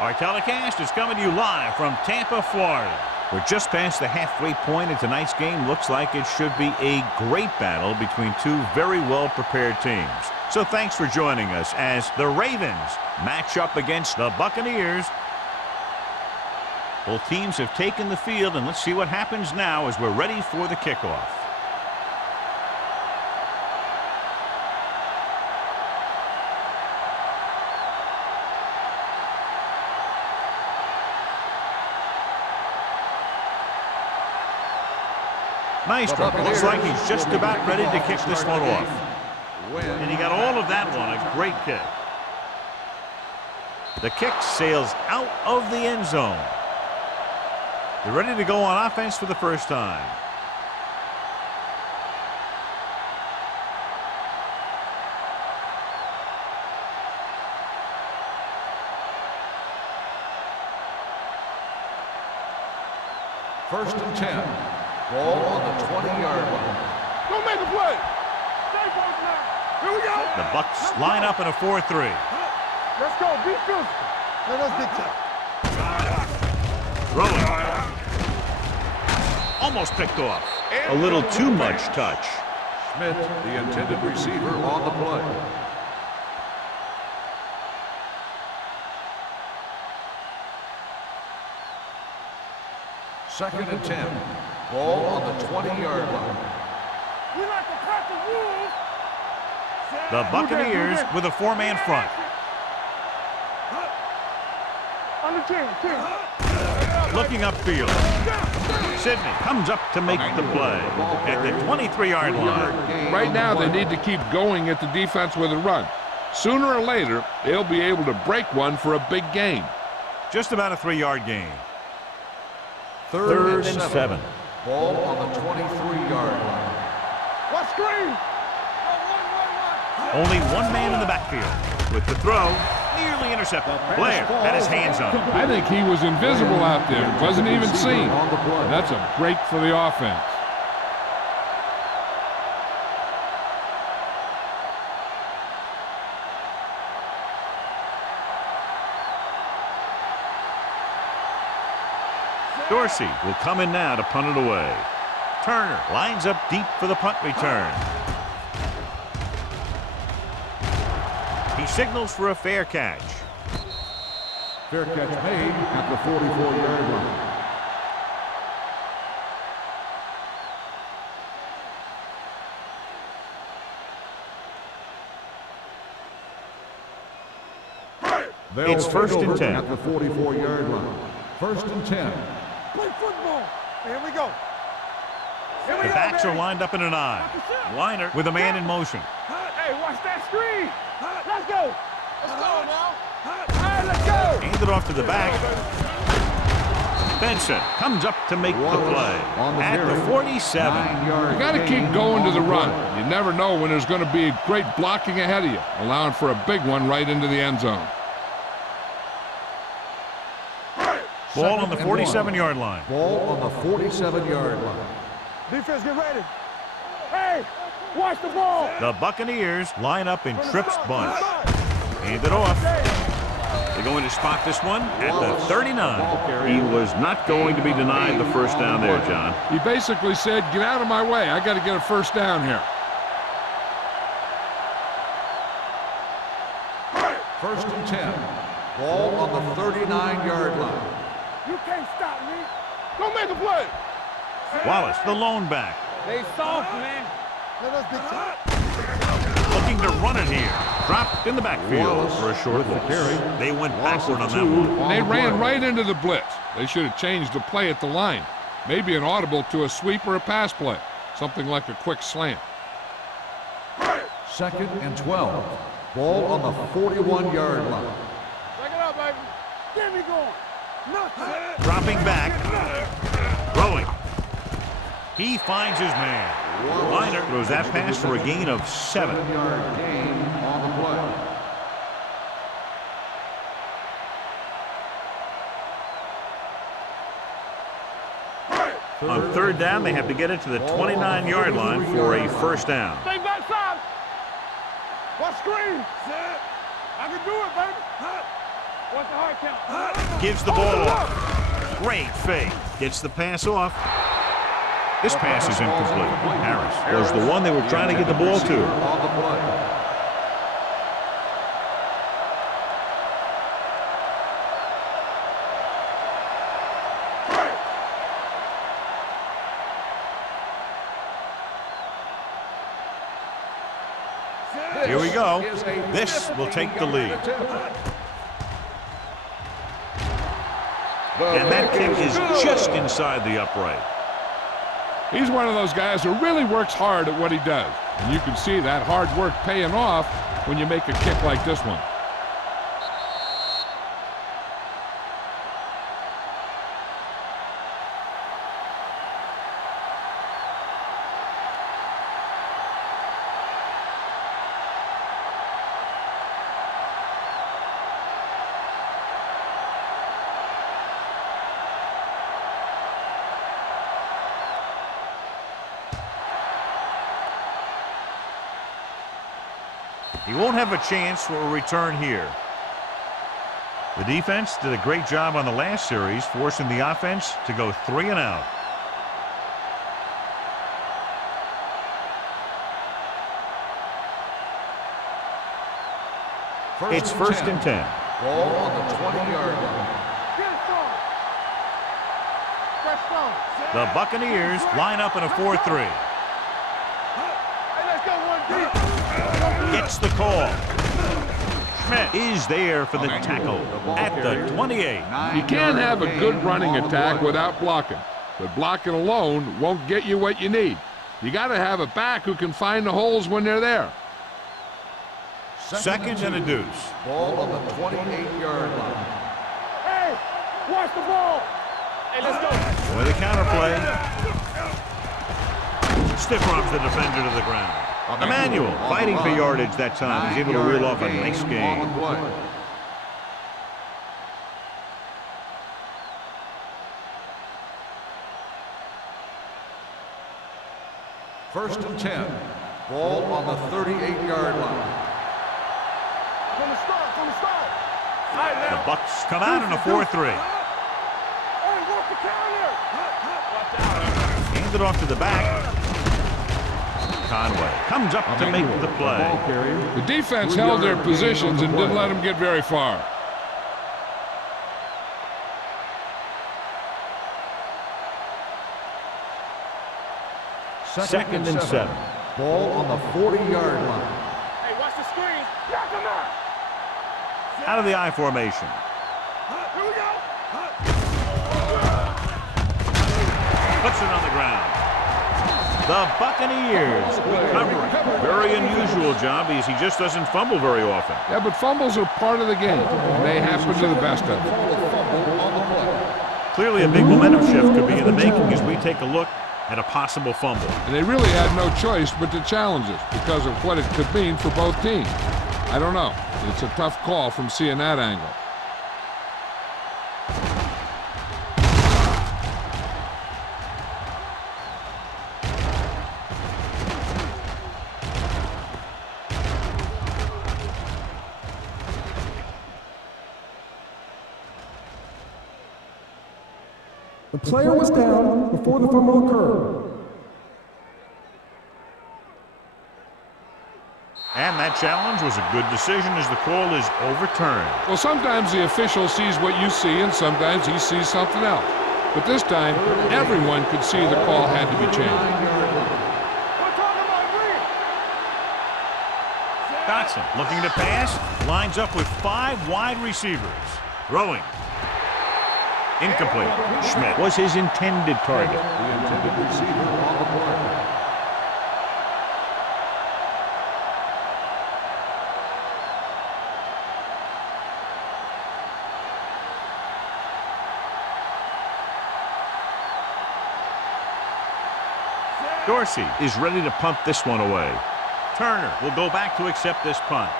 Our telecast is coming to you live from Tampa, Florida. We're just past the halfway point in tonight's game. Looks like it should be a great battle between two very well-prepared teams. So thanks for joining us as the Ravens match up against the Buccaneers. Both teams have taken the field, and let's see what happens now as we're ready for the kickoff. Maestro looks like he's just about ready to kick this one off. And he got all of that one, a great kick. The kick sails out of the end zone. They're ready to go on offense for the first time. First and 10. Ball on the 20-yard line. Don't make a play. Stay close now. Here we go. The Bucs line up in a 4-3. Let's go. Be physical. Let us big time. Throwing. Almost picked off. A little too much touch. Schmidt, the intended receiver, on the play. Second and 10. Ball on the 20-yard line. We like to cut the rules. The Buccaneers with a four-man front. On the 10. Looking upfield. Sidney comes up to make the play at the 23-yard line. Right now, they need to keep going at the defense with a run. Sooner or later, they'll be able to break one for a big gain. Just about a 3-yard gain. Third and 7. Ball on the 23-yard line. What screen? Only one man in the backfield. With the throw, nearly intercepted. Blair had his hands on it. I think he was invisible out there. Wasn't even seen. That's a break for the offense. Dorsey will come in now to punt it away. Turner lines up deep for the punt return. He signals for a fair catch. Fair catch made at the 44-yard line. It's first and 10. At the 44-yard line. First and 10. Play football. Here we go. The backs are lined up in an eye. Weiner with a man in motion. Hey, watch that screen. Let's go. Let's go now. All right, let's go. Handed off to the back. Benson comes up to make the play at the 47. You got to keep going to the run. You never know when there's going to be great blocking ahead of you, allowing for a big one right into the end zone. Ball on the 47-yard line. Ball on the 47-yard line. Defense, get ready. Hey, watch the ball. The Buccaneers line up in Tripp's bunch. Hand it off. They're going to spot this one at the 39. He was not going to be denied the first down there, John. He basically said, get out of my way. I got to get a first down here. First and 10. Ball on the 39-yard line. You can't stop me. Don't make a play. Wallace, the lone back. They soft, man. Let us big time. Looking to run it here. Dropped in the backfield for a short loss. They went backward on that one. They ran right into the blitz. They should have changed the play at the line. Maybe an audible to a sweep or a pass play. Something like a quick slant. Second and 12. Ball on the 41-yard line. Check it out, baby. Get me going. Nothing. Dropping back. Throwing. He finds his man. Weiner throws that pass for a gain of 7. 7-yard gain on the play. On third down, they have to get it to the 29-yard line for a first down. Stay backside. What screen? I can do it, baby. What's the hard count? Gives the ball off. Great fake. Gets the pass off. This pass is incomplete. Harris was the one they were trying to get the ball to. On the play. Here we go. This will take the lead. And that kick is just inside the upright. He's one of those guys who really works hard at what he does. And you can see that hard work paying off when you make a kick like this one. He won't have a chance for a return here. The defense did a great job on the last series, forcing the offense to go 3 and out. It's first and 10. Ball on the 20-yard line. The Buccaneers line up in a 4-3. Hey, let's go one deep. Gets the call. Schmidt is there for the tackle at the 28. You can't have a good running attack without blocking. But blocking alone won't get you what you need. You got to have a back who can find the holes when they're there. Second and a deuce. Ball on the 28-yard line. Hey, watch the ball. Hey, let's go. With a counterplay. Stiff arms the defender to the ground. Emmanuel fighting for yardage that time. He's able to reel off a nice game. First and 10. Ball on the 38-yard line. From the start. The Bucks come out in a 4-3. Hey, walk the counter. Hands it off to the back. Conway comes up to make the play. The defense held their positions and didn't let them get very far. Second and 7. Ball on the 40-yard line. Hey, watch the screen. Knock him out. Out of the I formation. Here we go. Puts it on the ground. The Buccaneers recovering. Very unusual job as he just doesn't fumble very often. Yeah, but fumbles are part of the game. They happen to the best of them. Clearly a big momentum shift could be in the making as we take a look at a possible fumble. And they really had no choice but to challenge it because of what it could mean for both teams. I don't know. It's a tough call from seeing that angle. The player was down before the fumble occurred. And that challenge was a good decision as the call is overturned. Well, sometimes the official sees what you see and sometimes he sees something else. But this time, everyone could see the call had to be changed. Dotson looking to pass, lines up with 5 wide receivers. Throwing. Incomplete. Schmidt was his intended target. The intended receiver on the play. Dorsey is ready to punt this one away. Turner will go back to accept this punt.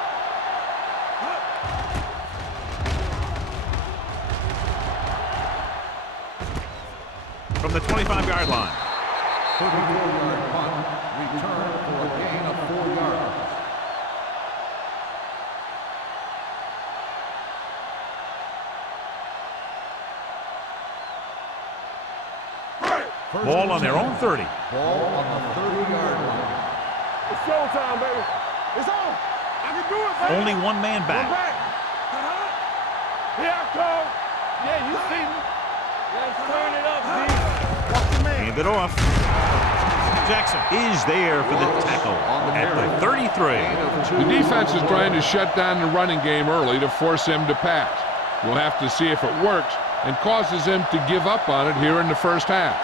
From the 25-yard line. 34-yard punt. Return for a gain of 4 yards. Ball on their own 30. Ball on the 30-yard line. It's showtime, baby. It's on. I can do it, baby. Only one man One back. back. Here I come. Yeah, you see me. Let's turn it up, B. Watch the man. Hand it off. Jackson is there for the tackle at the 33. The defense is trying to shut down the running game early to force him to pass. We'll have to see if it works and causes him to give up on it here in the first half.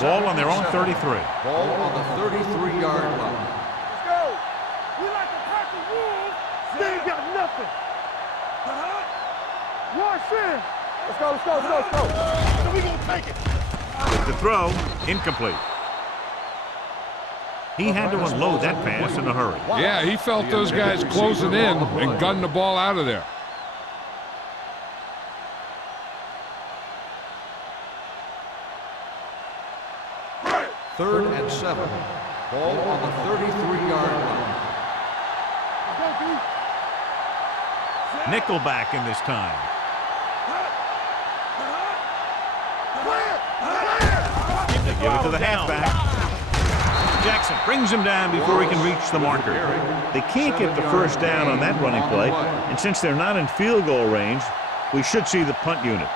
Ball on their own 33. Ball on the 33-yard line. Let's go. We like to pack the wolves. They ain't got nothing. Wash in. Let's go, let's go, let's go, let's go. So we gonna take it. With the throw, incomplete. He had to unload that pass in a hurry. Yeah, he felt those guys closing in and gunned the ball out of there. Third and 7. Ball on the 33-yard line. Nickelback in this time. They give it to the halfback. Jackson brings him down before he can reach the marker. They can't get the first down on that running play, and since they're not in field goal range, we should see the punt unit.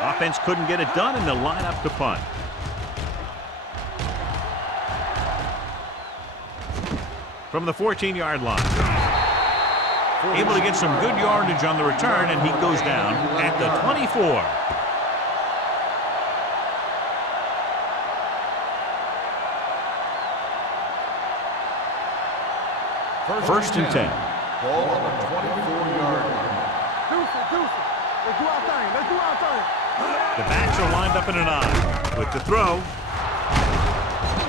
Offense couldn't get it done, and they'll line up to punt. From the 14-yard line. Able to get some good yardage on the return, and he goes down at the 24. First and 10. Ball on the 24-yard line. Deuce it. Let's do our thing. Let's do our thing. The backs are lined up in an eye. With the throw,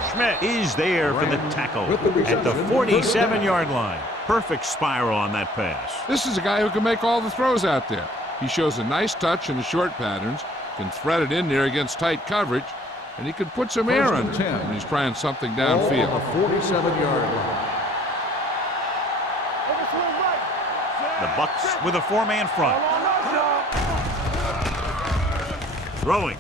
Schmidt is there for the tackle at the 47-yard line. Perfect spiral on that pass. This is a guy who can make all the throws out there. He shows a nice touch in the short patterns, can thread it in there against tight coverage, and he can put some air under it when he's trying something downfield. Ball on the 47-yard line. The Bucks with a four-man front. Throwing.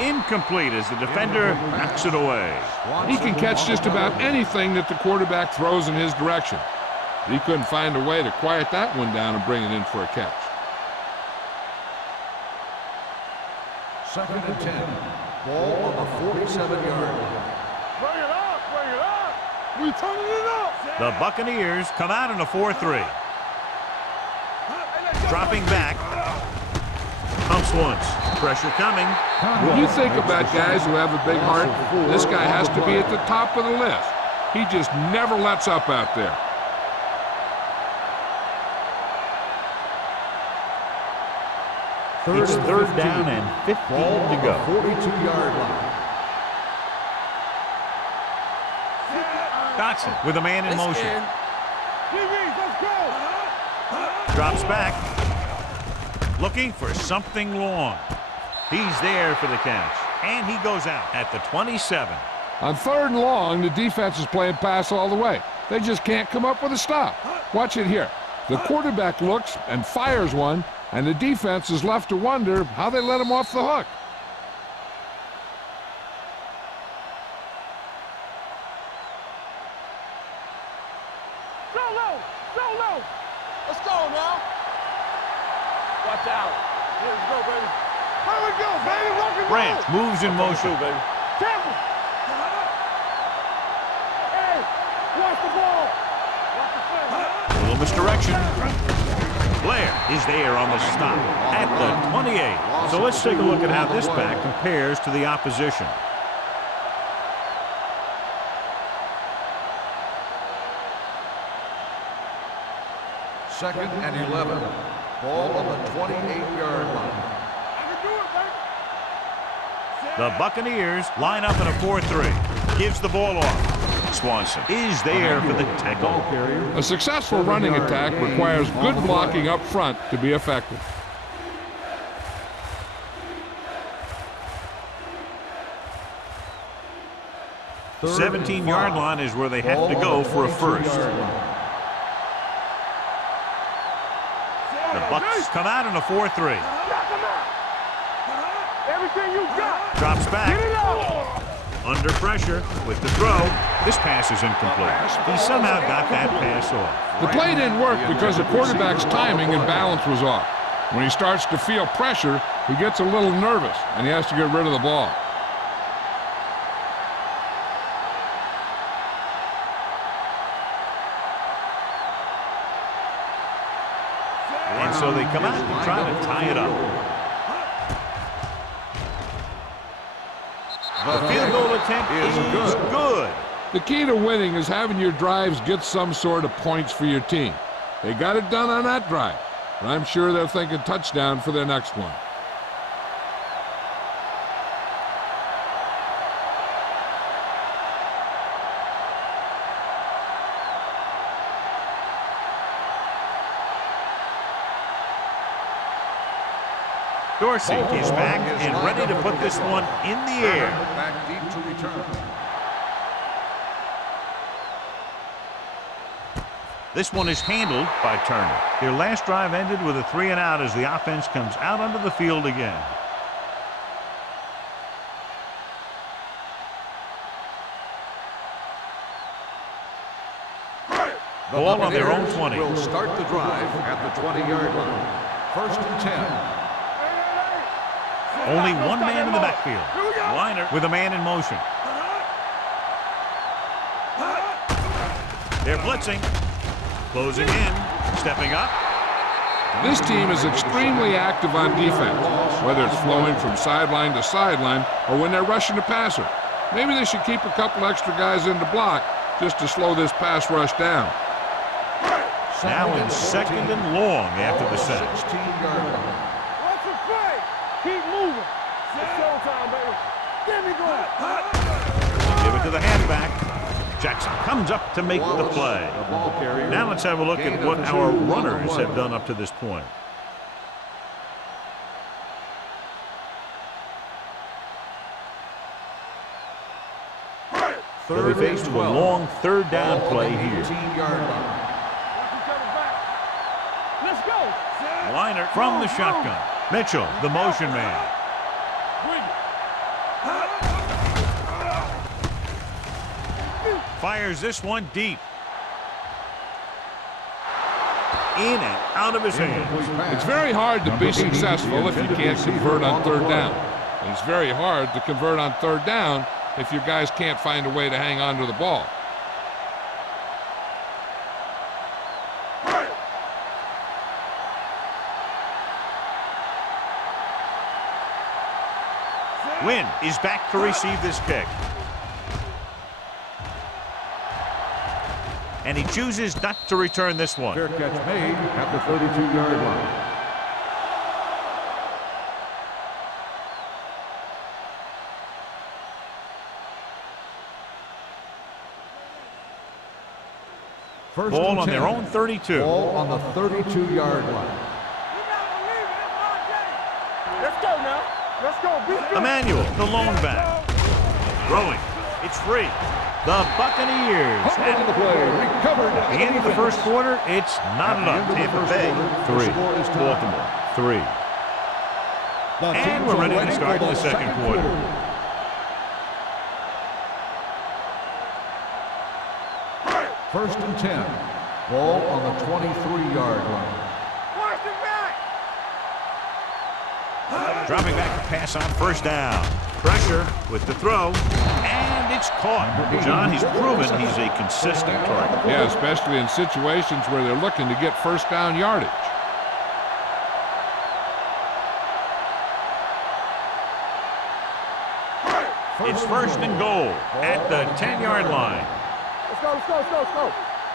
Incomplete as the defender knocks it away. He can catch just about anything that the quarterback throws in his direction. He couldn't find a way to quiet that one down and bring it in for a catch. Second and 10. Ball on the 47-yard line. Bring it up. We turning it up. The Buccaneers come out in a 4-3. Dropping back. Pumps once. Pressure coming. When you think about guys who have a big heart, this guy has to be at the top of the list. He just never lets up out there. It's third down and 15 to go. 42-yard line. Dotson with a man in motion. Let's go. Drops back. Looking for something long. He's there for the catch. And he goes out at the 27. On third and long, the defense is playing pass all the way. They just can't come up with a stop. Watch it here. The quarterback looks and fires one, and the defense is left to wonder how they let him off the hook. Go low. Let's go now. Watch out. Here we go, baby. Here we go, baby. Rock and roll. Branch moves in motion. Baby. Careful. Hey, watch the ball. Watch the play. A little misdirection. Blair is there on the stop at the 28. So let's take a look at how this back compares to the opposition. Second and 11. Ball on the 28-yard line. I can do it, baby. The Buccaneers line up in a 4-3. Gives the ball off. Swanson is there for the tackle. A successful running attack requires good blocking up front to be effective. 17-yard line is where they have to go for a first. The Bucks come out in a 4-3. Everything you got. Drops back. Get it out. Under pressure with the throw. This pass is incomplete. He somehow got that pass off. The play didn't work because the quarterback's timing and balance was off. When he starts to feel pressure, he gets a little nervous, and he has to get rid of the ball. And so they come out to try to tie it up. The field goal attempt is good. The key to winning is having your drives get some sort of points for your team. They got it done on that drive, but I'm sure they're thinking touchdown for their next one. Dorsey is back and ready to put this one in the air. Back deep to return. This one is handled by Turner. Their last drive ended with a 3-and-out as the offense comes out onto the field again. Ball on their own 20. Will start the drive at the 20-yard line. 1st and 10. Only one man in the backfield. Weiner with a man in motion. They're blitzing. Closing in. Stepping up. This team is extremely active on defense, whether it's flowing from sideline to sideline or when they're rushing the passer. Maybe they should keep a couple extra guys in the block just to slow this pass rush down. Now in 2nd and long after the set. 16-yard line. What's the play? Keep moving. It's showtime, baby. Give me going. Give it to the halfback. Jackson comes up to make the play. Now let's have a look at what our runners have done up to this point. They'll be faced with a long 3rd down play here. 18-yard line. Let's go. Weiner from the shotgun. Mitchell, the motion man. Fires this one deep. In and out of his hands. It's very hard to be successful if you can't convert on 3rd down. And it's very hard to convert on 3rd down if your guys can't find a way to hang on to the ball. Wynn is back to receive this kick. And he chooses not to return this one. Fair catch made at the 32-yard line. Ball on their own 32. Ball on the 32-yard line. Let's go now. Let's go. Emmanuel, the lone back. Throwing. It's free. The Buccaneers. At the play, recovered. At the end of the first quarter, it's not enough. Tampa Bay, 3. Baltimore, 3. And we're ready to start the second quarter. First and 10. Ball on the 23-yard line. Watch the back. Dropping back to pass on 1st down. Pressure with the throw. And it's caught. John, he's proven he's a consistent target. Yeah, especially in situations where they're looking to get 1st down yardage. It's 1st and goal at the 10-yard line. Let's go, let's go, let's go, let's go.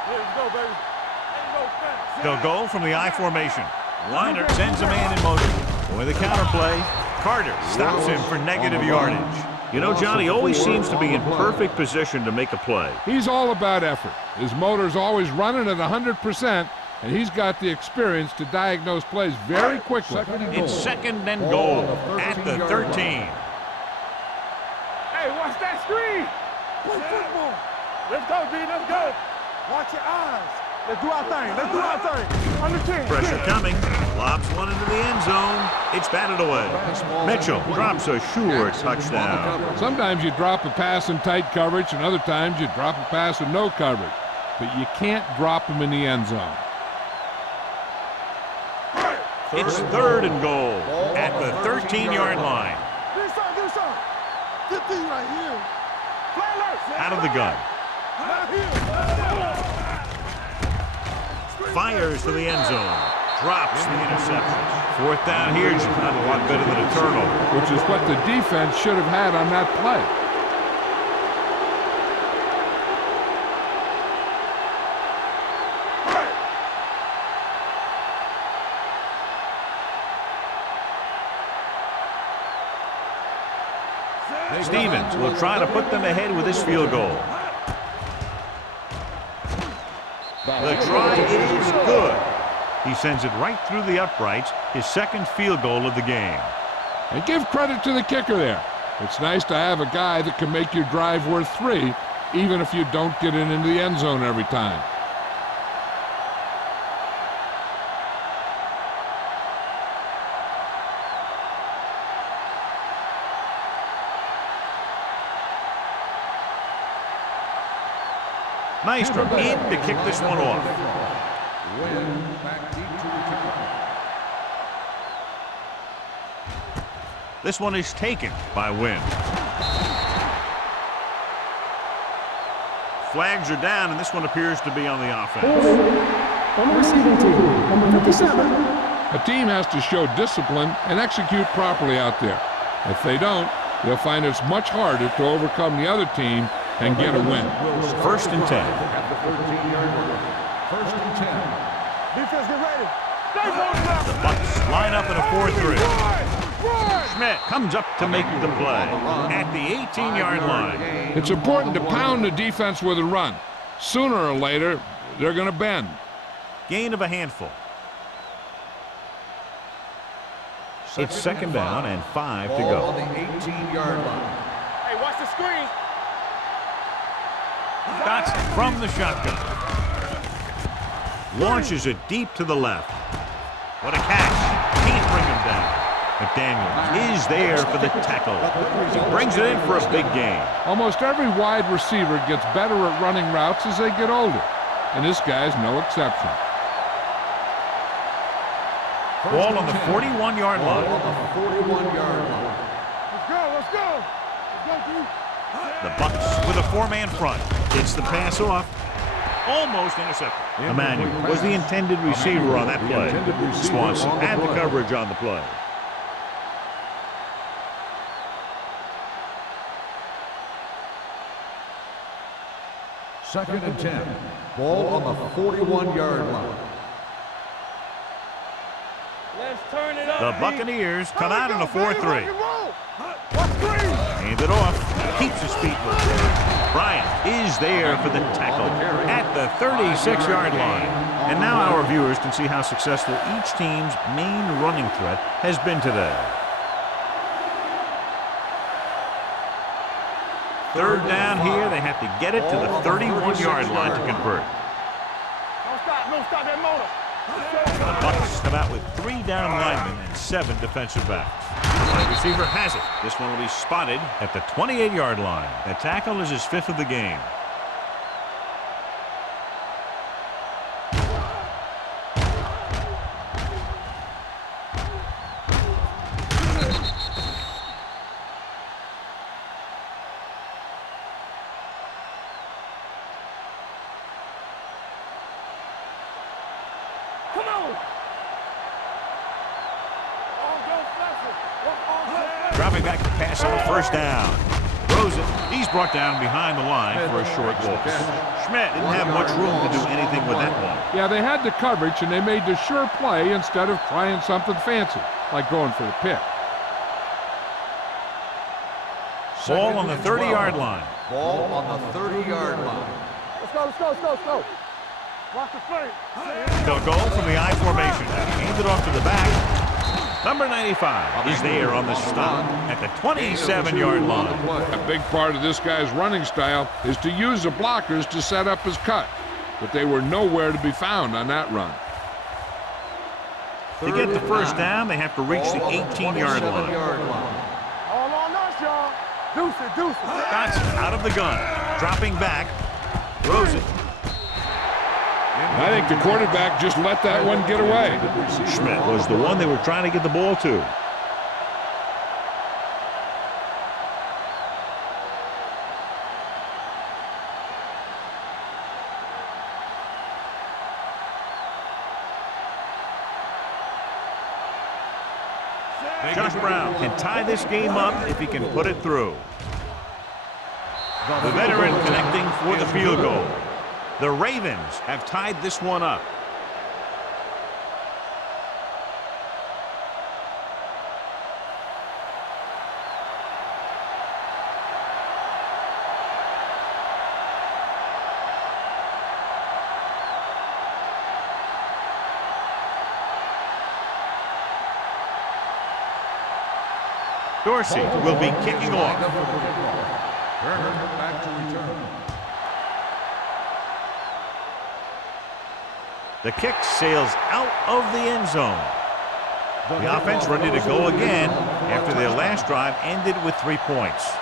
Let's go, baby. Ain't no fence. They'll go from the I formation. Weiner sends a man in motion. With a counterplay, Carter stops him for negative yardage. You know, John, he always seems to be in perfect position to make a play. He's all about effort. His motor's always running at 100%, and he's got the experience to diagnose plays very quickly. It's 2nd and goal at the 13. Hey, watch that screen. Play football. Let's go, D. Let's go. Watch your eyes. Let's do our thing. Let's do our thing. Under 10. Pressure coming. Lobs one into the end zone. It's batted away. Mitchell drops a sure touchdown. Sometimes you drop a pass in tight coverage, and other times you drop a pass in no coverage. But you can't drop them in the end zone. It's 3rd and goal at the 13-yard line. Do something. Do something. Get these right here. Play alert. Out of the gun. Right here. Fires to the end zone. Drops the interception. 4th down here, just not a lot better than a turnover. Which is what the defense should have had on that play. Stevens will try to put them ahead with this field goal. The try is good. He sends it right through the uprights, his 2nd field goal of the game. And give credit to the kicker there. It's nice to have a guy that can make your drive worth 3, even if you don't get it into the end zone every time. Nystrom in to kick this one off. This one is taken by Wynn. Flags are down, and this one appears to be on the offense. On the receiving team, number 57. A team has to show discipline and execute properly out there. If they don't, they'll find it's much harder to overcome the other team and get a win. 1st and 10. At the 13-yard line. 1st and 10. Defense, get ready. Stay focused up. The Bucks line up in a 4-3. Schmidt comes up to make the play at the 18-yard line. It's important to pound the defense with a run. Sooner or later, they're going to bend. Gain of a handful. It's 2nd down and 5 to Ball go. on the 18-yard line. Hey, watch the screen. Dotson from the shotgun. Launches it deep to the left. What a catch. Can't bring him down. McDaniel is there for the tackle. He brings it in for a big gain. Almost every wide receiver gets better at running routes as they get older, and this guy's no exception. Ball on the 41-yard Ball line. on the 41-yard line. Let's go. Let's go. Let's go, dude. The Bucks with a 4-man front. Gets the pass off. Almost intercepted. Emmanuel was the intended receiver on that play. Swanson had the coverage on the play. Second and 10. Ball on the 41-yard line. Let's turn it up. The Buccaneers come out in a 4-3. Watch screen. Hand it off. Keeps his feet moving. Bryant is there for the tackle at the 36-yard line. And now our viewers can see how successful each team's main running threat has been today. 3rd down here. They have to get it to the 31-yard line to convert. Don't stop that motor. The Bucks come out with 3 down linemen and 7 defensive backs. Wide receiver has it. This one will be spotted at the 28-yard line. The tackle is his 5th of the game. Come on. Dropping back to pass on 1st down. Throws it. He's brought down behind the line for a short loss. Schmidt didn't have much room to do anything with that one. Yeah, they had the coverage, and they made the sure play instead of trying something fancy, like going for the pick. Ball on the 30-yard line. Ball on the 30-yard line. Let's go. Watch the play. They'll go from the I formation. Hand it off to the back. Number 95 is there on the stop at the 27-yard line. A big part of this guy's running style is to use the blockers to set up his cut, but they were nowhere to be found on that run. To get the first down, they have to reach the 18-yard line. All on us, y'all. Deuce it, deuce it. Dotson out of the gun, dropping back, throws it. I think the quarterback just let that one get away. Schmidt was the one they were trying to get the ball to. Josh Brown can tie this game up if he can put it through. The veteran connecting for the field goal. The Ravens have tied this one up. Dorsey will be kicking off. Back to return. The kick sails out of the end zone. The offense ready to go again after their last drive ended with 3 points.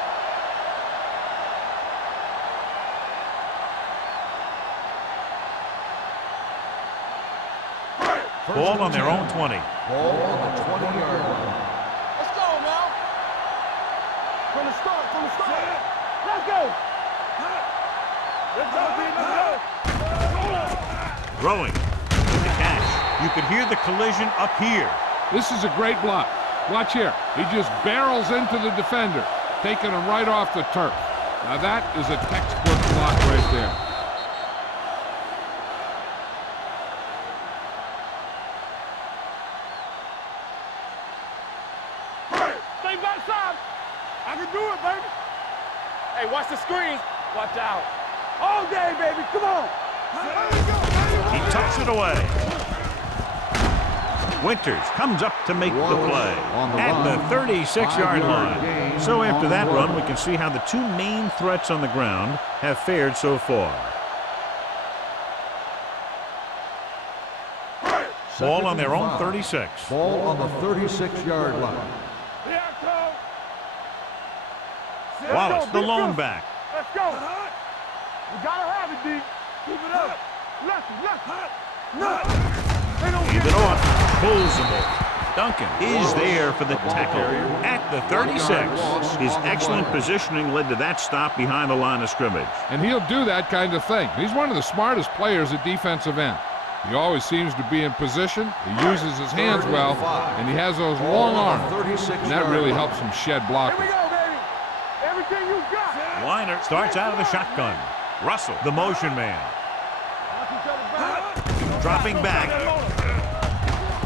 Ball on their own 20. Ball on the 20-yard line. Let's go now. From the start, from the start. Let's go. Let's go, let's go. Throwing with the catch. You could hear the collision up here. This is a great block. Watch here. He just barrels into the defender, taking him right off the turf. Now that is a textbook block right there. Stay back side. I can do it, baby. Hey, watch the screen. Watch out. All day, baby. Come on. There you go, baby. He tucks it away. Winters comes up to make the play at the 36-yard line. So after that run, we can see how the two main threats on the ground have fared so far. Ball on their own 36. Ball on the 36-yard line. Wallace, the lone back. Let's go. We gotta have it, D. Keep it up. Left. Leave it off. Pulls the ball. Duncan is there for the tackle at the 36. His excellent positioning led to that stop behind the line of scrimmage. And he'll do that kind of thing. He's one of the smartest players at defensive end. He always seems to be in position. He uses his hands well, and he has those long arms. And that really helps him shed blockers. Here we go, baby. Everything you got. Weiner starts out of the shotgun. Russell, the motion man. Dropping back.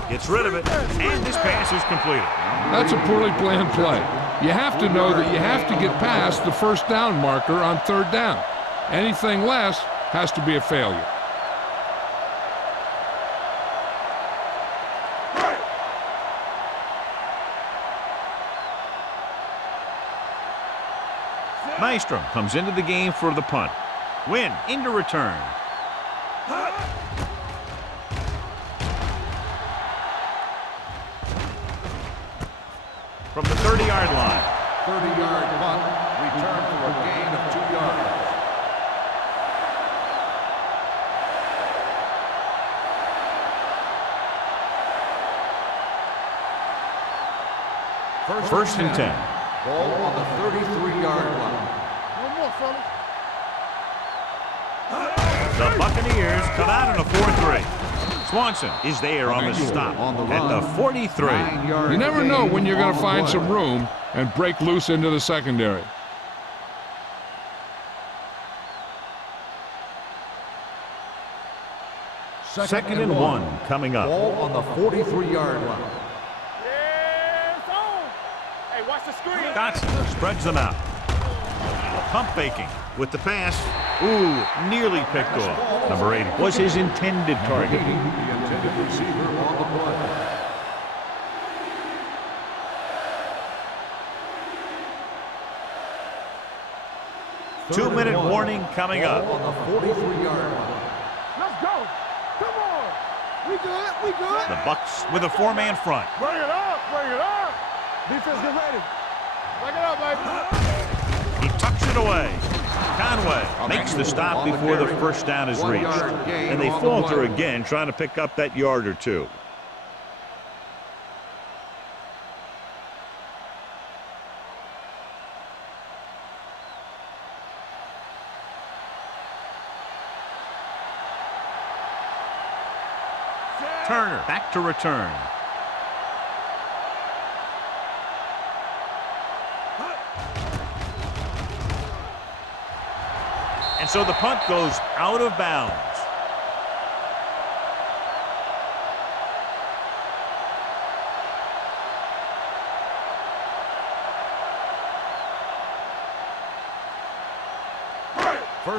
Gets rid of it, and this pass is completed. That's a poorly planned play. You have to know that you have to get past the first down marker on third down. Anything less has to be a failure. Nystrom comes into the game for the punt. Win into return. From the 30-yard line. 30-yard punt. Return for a gain of 2 yards. First and 10. Ball on the 33-yard line. One more, fellas. The Buccaneers come out in a 4-3. Swanson is there on the stop at the 43. You never know when you're going to find some room and break loose into the secondary. Second and 1 coming up. Ball on the 43-yard line. Yeah, it's on. Hey, watch the screen. Dotson spreads them out. Pump faking with the pass. Ooh, nearly picked off. Number 80 was his intended target. The intended receiver on the play. 2-minute warning coming Ball up. on the 43-yard line. Let's go. Come on. We good. We good. The Bucks with a 4-man front. Bring it up. Bring it up. Defense, get ready. Bring it up, baby. He tucks it away. Conway makes the stop before the first down is reached. And they falter again, trying to pick up that yard or two. Turner back to return. And so the punt goes out of bounds.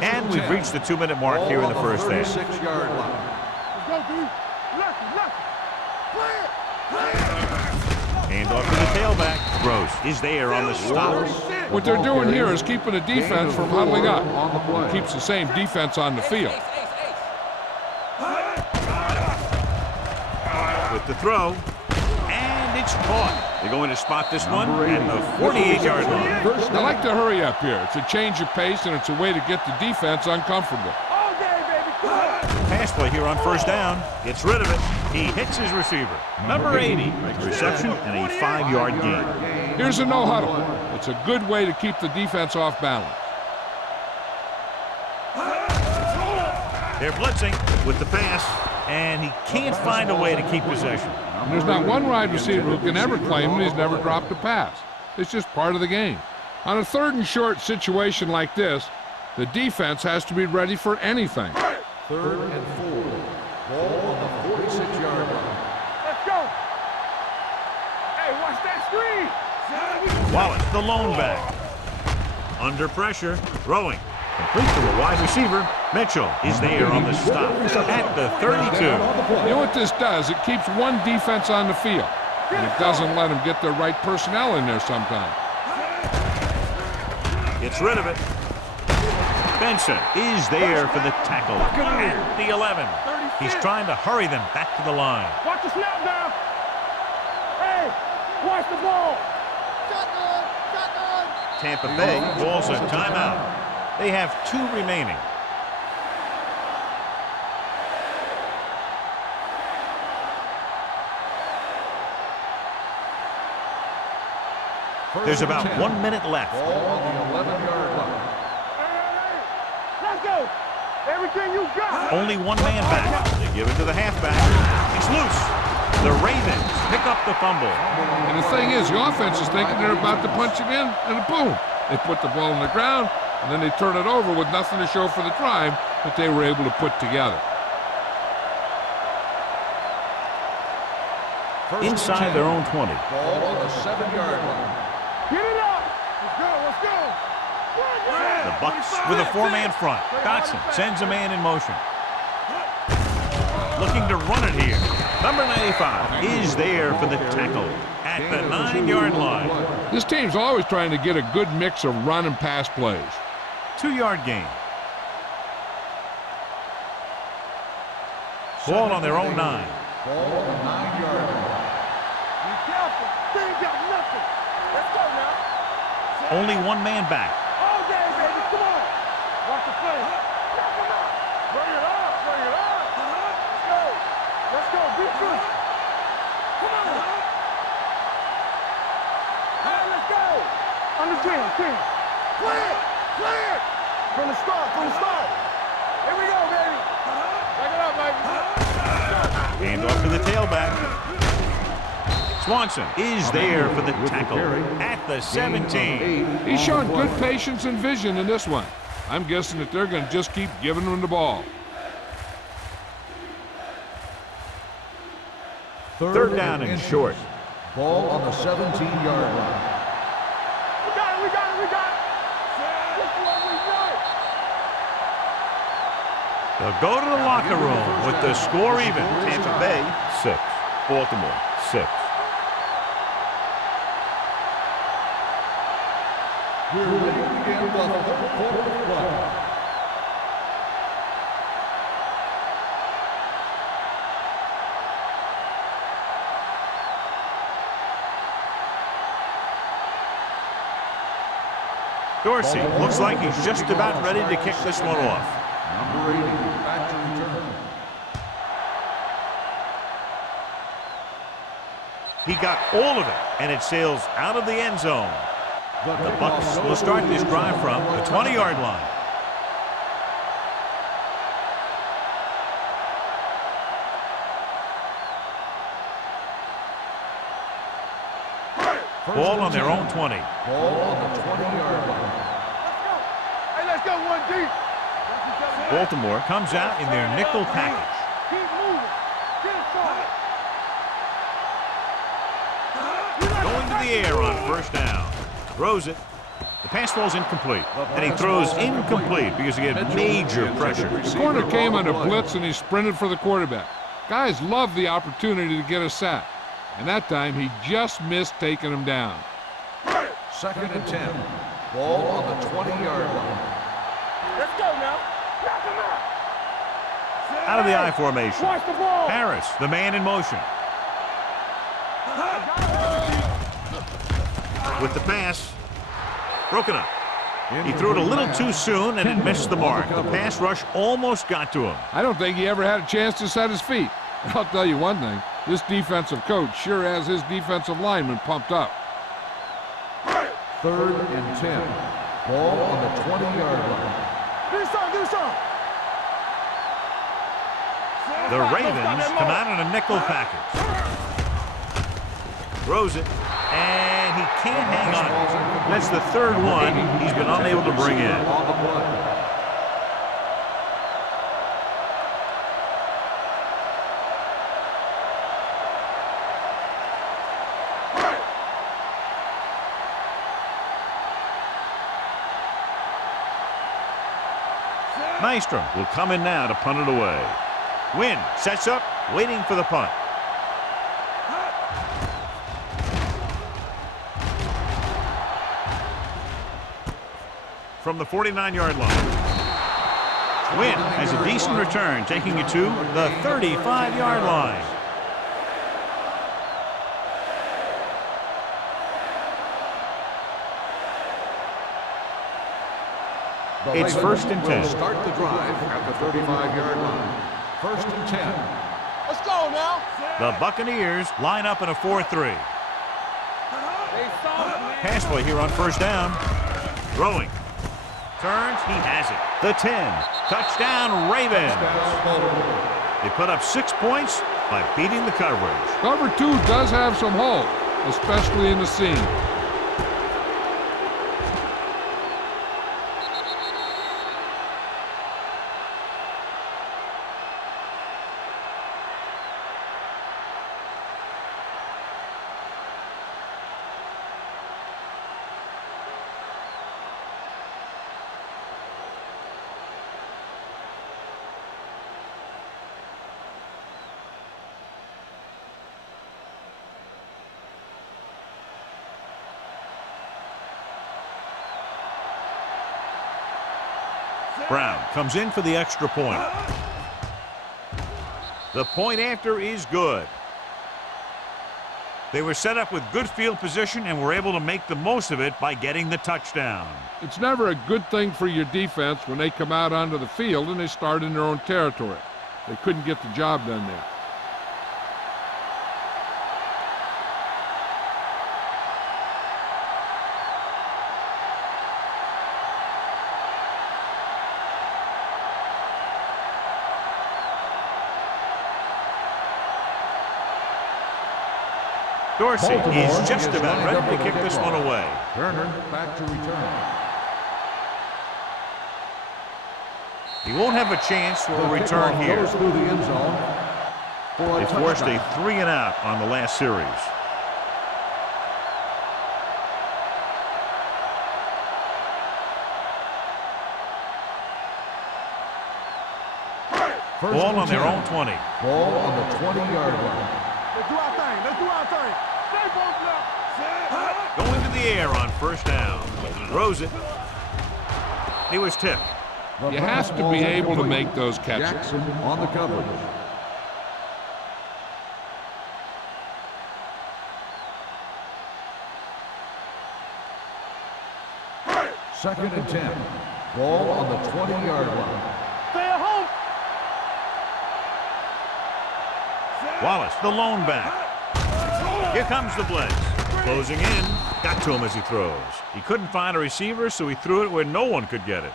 And we've reached the 2-minute mark here in the first half. 36-yard line. Let's go, D. Lefty, lefty. Play it. Play it. Hand off to the tailback. Gross is there on the stop. What they're doing here is keeping the defense from huddling up. It keeps the same defense on the field. With the throw. And it's caught. They're going to spot this one at the 48-yard line. I like to hurry up here. It's a change of pace, and it's a way to get the defense uncomfortable. All day, baby. Come on. Pass play here on first down. Gets rid of it. He hits his receiver. Number 80. Reception and a 5-yard gain. Here's a no huddle. It's a good way to keep the defense off balance. They're blitzing with the pass, and he can't find a way to keep possession. And there's not one wide receiver who can ever claim that he's never dropped a pass. It's just part of the game. On a 3rd and short situation like this, the defense has to be ready for anything. 3rd and 4. Ball on the 46-yard line. Let's go. Hey, watch that screen. Wallace, the lone back. Under pressure, throwing. Complete to the wide receiver. Mitchell is there on the stop at the 32. You know what this does? It keeps one defense on the field, and it doesn't let them get the right personnel in there sometimes. Gets rid of it. Benson is there for the tackle at the 11. He's trying to hurry them back to the line. Watch the snap now. Hey, watch the ball. Shotgun, shotgun. Tampa Bay calls a timeout. They have 2 remaining. There's about 1 minute left. Ball on the 11-yard line. Hey, let's go. Everything you got. Only 1 man back. They give it to the halfback. It's loose. The Ravens pick up the fumble. And the thing is, the offense is thinking they're about to punch it in, and boom, they put the ball on the ground, and then they turn it over with nothing to show for the drive that they were able to put together. Inside their own 20. Ball on the 7-yard line. Get it up. Let's go. Let's go. The Bucks with a 4-man front. Dotson sends a man in motion. Looking to run it here. Number 95 is there for the tackle at the 9-yard line. This team's always trying to get a good mix of run and pass plays. 2-yard gain. Ball on their own 9. Ball on the 9-yard line. Be careful. They ain't got nothing. Let's go now. Only 1 man back. All day, baby. Come on. Watch the play. Knock him out. Bring it up. Bring it up. Let's go. Let's go. Be true. Come on. All right, let's go. On the 10. Play it. Play it. From the start. From the start. Here we go, baby. Back it up, baby. Hand off to the tailback. Swanson is there for the tackle at the 17. He's showing good patience and vision in this one. I'm guessing that they're going to just keep giving him the ball. 3rd down and short. Ball on the 17-yard line. We got it. We got it. We got it. This is what we want. They'll go to the locker room with the score even. Tampa Bay 6, Baltimore 6. We're ready to begin the the third quarter of play. Dorsey looks like he's just about ready to kick this one off. Number 80, back to return. He got all of it, and it sails out of the end zone. The Bucs will start this drive from the 20-yard line. Ball on their own 20. Ball on the 20-yard line. Hey, let's go, 1D. Baltimore comes out in their nickel package. Keep moving. Get inside. Going to the air on first down. Throws it. The pass falls incomplete. And he throws incomplete because he had major pressure. The corner came on a blitz, and he sprinted for the quarterback. Guys love the opportunity to get a sack. And that time, he just missed taking him down. 2nd and 10. Ball on the 20-yard line. Let's go now. Knock him out. Out of the I formation. Watch the ball. Harris, the man in motion. With the pass. Broken up. He threw it a little too soon, and it missed the mark. The pass rush almost got to him. I don't think he ever had a chance to set his feet. I'll tell you one thing. This defensive coach sure has his defensive lineman pumped up. 3rd and 10. Ball on the 20-yard line. Do some. The Ravens come out in a nickel package. Throws it, and he can't hang on. That's the third one he's been unable to bring in. On the play. Nystrom will come in now to punt it away. Wynn sets up, waiting for the punt. From the 49-yard line. Wynn has a decent return, taking it to the 35-yard line. It's 1st and 10. Start the drive at the 35-yard line. 1st and 10. Let's go now. The Buccaneers line up in a 4-3. Pass play here on first down. Throwing. Turns. He has it. The 10. Touchdown, Ravens. They put up 6 points by beating the coverage. Cover 2 does have some holes, especially in the seam. Brown comes in for the extra point. The point after is good. They were set up with good field position and were able to make the most of it by getting the touchdown. It's never a good thing for your defense when they come out onto the field and they start in their own territory. They couldn't get the job done there. Dorsey is just about ready to kick this one away. Turner back to return. He won't have a chance for a return here. Goes through the end zone for a They forced a touchdown. 3-and-out on the last series. Ball on their own 20. Ball on the 20-yard line. Let's do our thing. Let's do our thing. Stay both left. Going to the air on first down. Throws it. He was tipped. You have to be able to make those catches. Jackson on the coverage. Second and 10. Ball on the 20-yard line. Stay at home. Wallace, the lone back. Here comes the blitz. Closing in. Got to him as he throws. He couldn't find a receiver, so he threw it where no one could get it.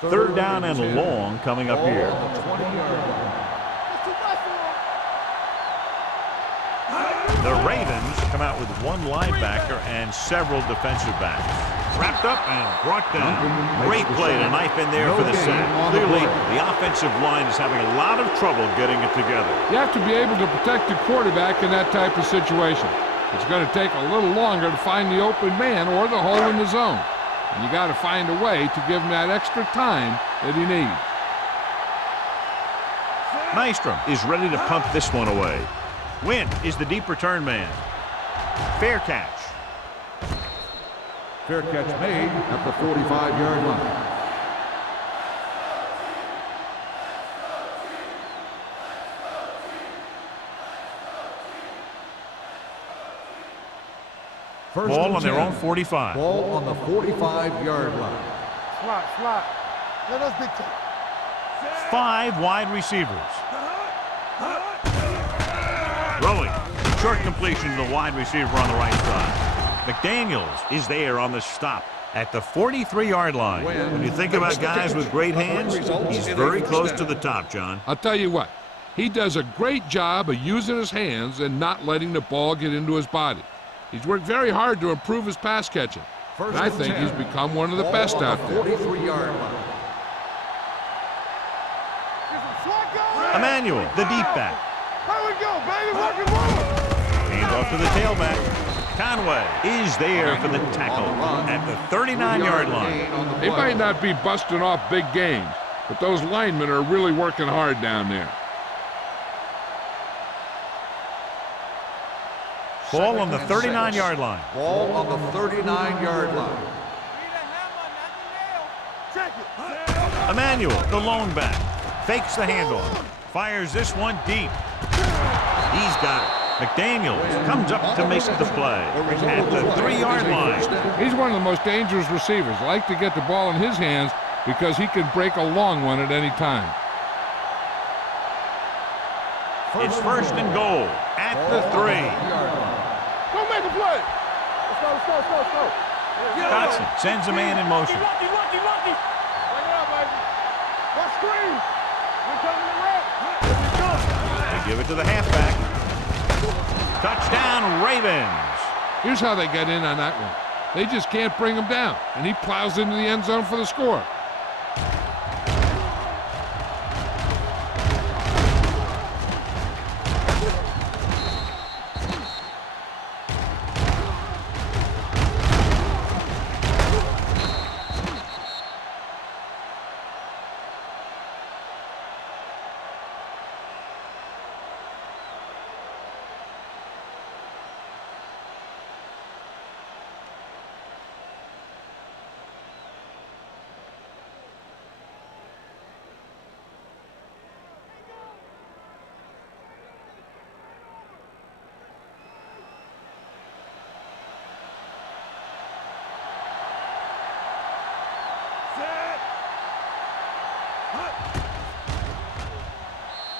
Third down and long coming up here. That's too much for him. The Ravens come out with one linebacker and several defensive backs. Wrapped up and brought down. Great play to knife in there for the sack. Clearly, the offensive line is having a lot of trouble getting it together. You have to be able to protect the quarterback in that type of situation. It's going to take a little longer to find the open man or the hole in the zone. And you got to find a way to give him that extra time that he needs. Nystrom is ready to punt this one away. Wynn is the deep return man. Fair catch. Fair catch made at the 45-yard line. First Ball and on their 10. own 45. Ball on the 45-yard line. Slot. Let us be tough. 5 wide receivers. Throwing. Short completion to the wide receiver on the right side. McDaniels is there on the stop at the 43-yard line. When you think about guys with great hands, he's very close to the top, John. I'll tell you what, he does a great job of using his hands and not letting the ball get into his body. He's worked very hard to improve his pass catching. And I think he's become one of the best out there. 43-yard line. Emmanuel, the deep back. Here we go, baby. Rock and roll. Hands off to the tailback. Conway is there for the tackle at the 39-yard line. They might not be busting off big games, but those linemen are really working hard down there. Ball on the 39-yard line. Ball on the 39-yard line. Check it. Emmanuel, the lone back. Fakes the handoff. Fires this one deep. He's got it. McDaniels comes up to make the play at the 3-yard line. He's one of the most dangerous receivers. Like to get the ball in his hands because he can break a long one at any time. It's first and goal at the 3. Go make a play. Let's go. Dotson sends a man in motion. Lucky. Bring it up, baby. What screen? We're coming to red. Here we go. They give it to the halfback. Touchdown, Ravens. Here's how they get in on that one. They just can't bring him down, and he plows into the end zone for the score.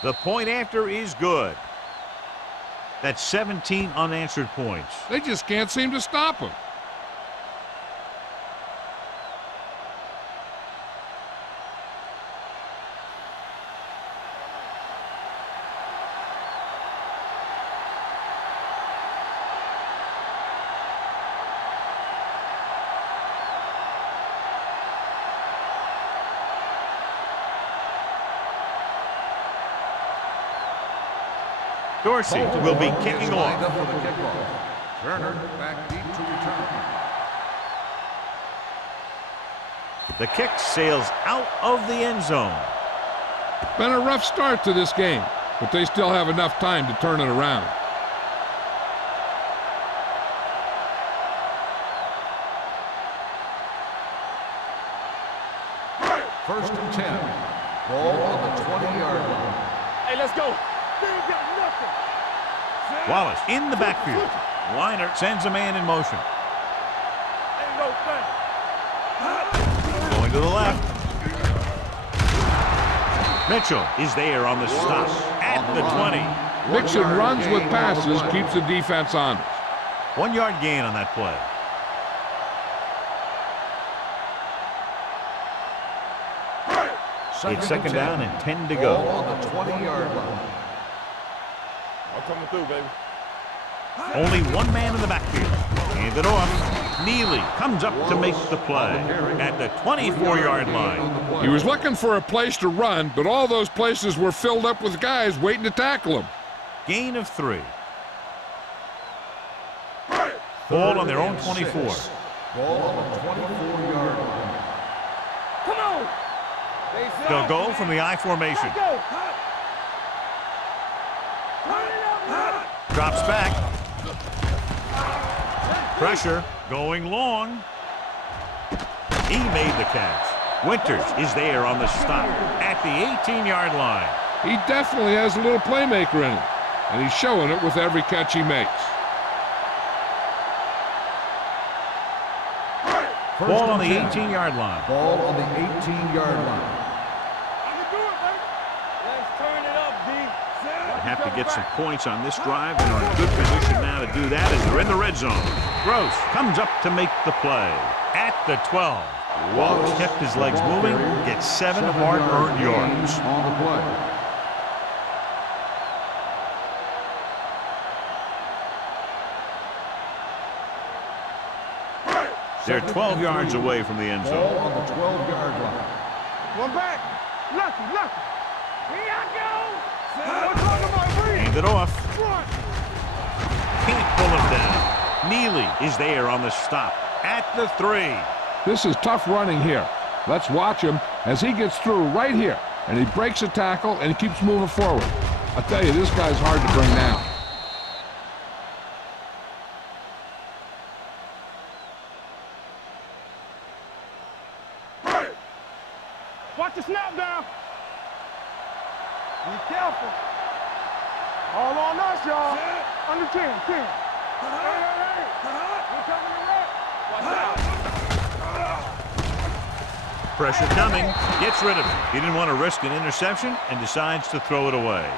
The point after is good. That's 17 unanswered points. They just can't seem to stop him. Dorsey will be kicking Lined off. up for the kickoff. Turner back deep to return. The kick sails out of the end zone. Been a rough start to this game. but they still have enough time to turn it around. First and 10. Ball on the 20-yard line. Hey, let's go. They ain't got nothing. Wallace in the backfield. Liner sends a man in motion. Ain't no thing. Going to the left. Mitchell is there on the stop at the 20. Mixon runs with passes, keeps the defense honest. 1 yard gain on that play. It's second down and 10 to go. Ball on the 20-yard line. I'm coming through, baby. Only one man in the backfield. Hand it off. Neely comes up to make the play at the 24-yard line. He was looking for a place to run, but all those places were filled up with guys waiting to tackle him. Gain of 3. Ball on their own 24. Ball on the 24-yard line. Come on. They'll go from the I formation. Let's go. Drops back. Pressure going long. He made the catch. Winters is there on the stop at the 18-yard line. He definitely has a little playmaker in him, and he's showing it with every catch he makes. Ball on the 18-yard line. Ball on the 18-yard line. They have to get some points on this drive and are in good position now to do that as they're in the red zone. Gross comes up to make the play at the 12. Wallace kept his legs moving, gets 7 hard-earned yards. On the play. They're 12 yards away from the end Ball zone. on the 12-yard line. One back. Lucky. Here I go. We're talking about breathe. Hand it off. Front. Can't pull him down. Neely is there on the stop at the 3. This is tough running here. Let's watch him as he gets through right here, and he breaks a tackle and he keeps moving forward. I tell you, this guy's hard to bring down. Watch the snap down. Be careful. All on us, y'all. Under 10. Hey. We're coming to wreck. Watch out. Pressure coming. Gets rid of it. He didn't want to risk an interception and decides to throw it away.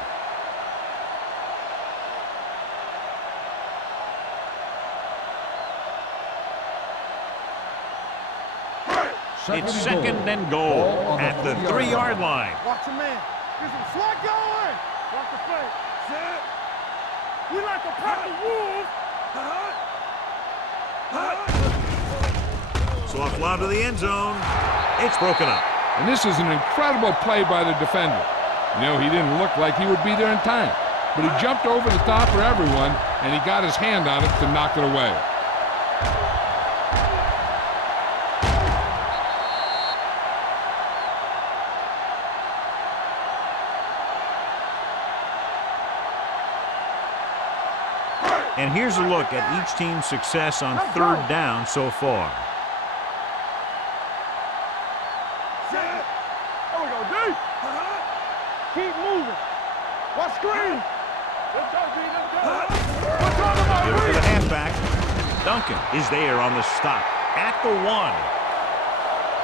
It's second and goal at the 3-yard line. Watch the man. There's some slot going. Watch the play. Set. We like a pack of wolves. Soft lob to the end zone. It's broken up. And this is an incredible play by the defender. You know, he didn't look like he would be there in time, but he jumped over the top of everyone, and he got his hand on it to knock it away. And here's a look at each team's success on 3rd down so far. Set. There we go, D. Keep moving. Watch screen. Let's go, D. Let's go. We're talking about Give it to the breathe. halfback. Duncan is there on the stop at the 1.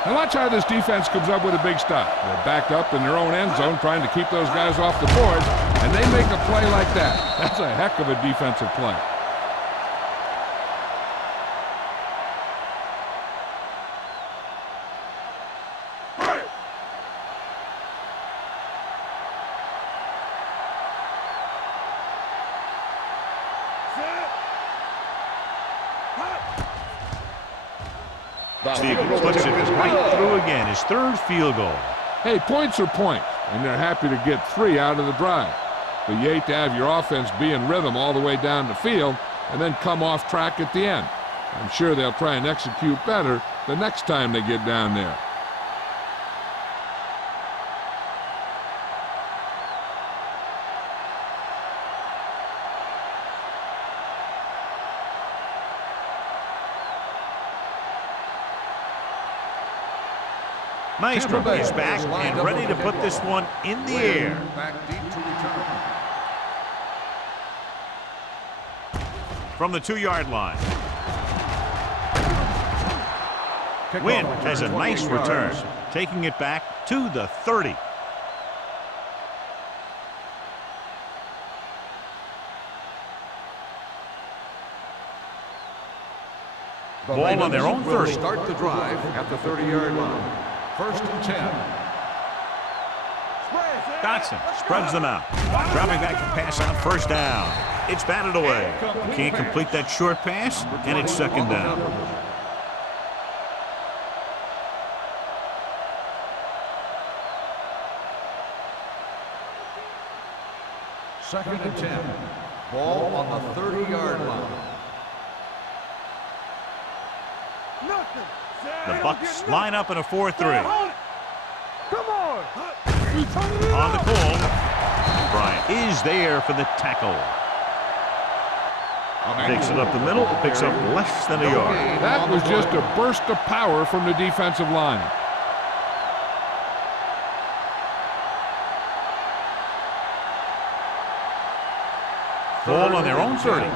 And watch how this defense comes up with a big stop. They're backed up in their own end zone trying to keep those guys off the board, and they make a play like that. That's a heck of a defensive play. Stevens puts it right through again. His 3rd field goal. Hey, points are points, and they're happy to get 3 out of the drive. But you hate to have your offense be in rhythm all the way down the field and then come off track at the end. I'm sure they'll try and execute better the next time they get down there. Maestro is back and ready to put this one in the air. Back deep to return. From the 2-yard line. Wynn has a nice return, taking it back to the 30. Ball on their own 30. Start the drive at the 30-yard line. 1st and 10. Dotson spreads them out. Dropping back to pass on 1st down. It's batted away. Can't complete that short pass, and it's 2nd down. Second and 10. Ball on the 30-yard line. The Bucks line up in a 4-3. Come on! On the call, Bryant is there for the tackle. Takes it up the middle, picks up less than a yard. That was just a burst of power from the defensive line. Ball on their own 30.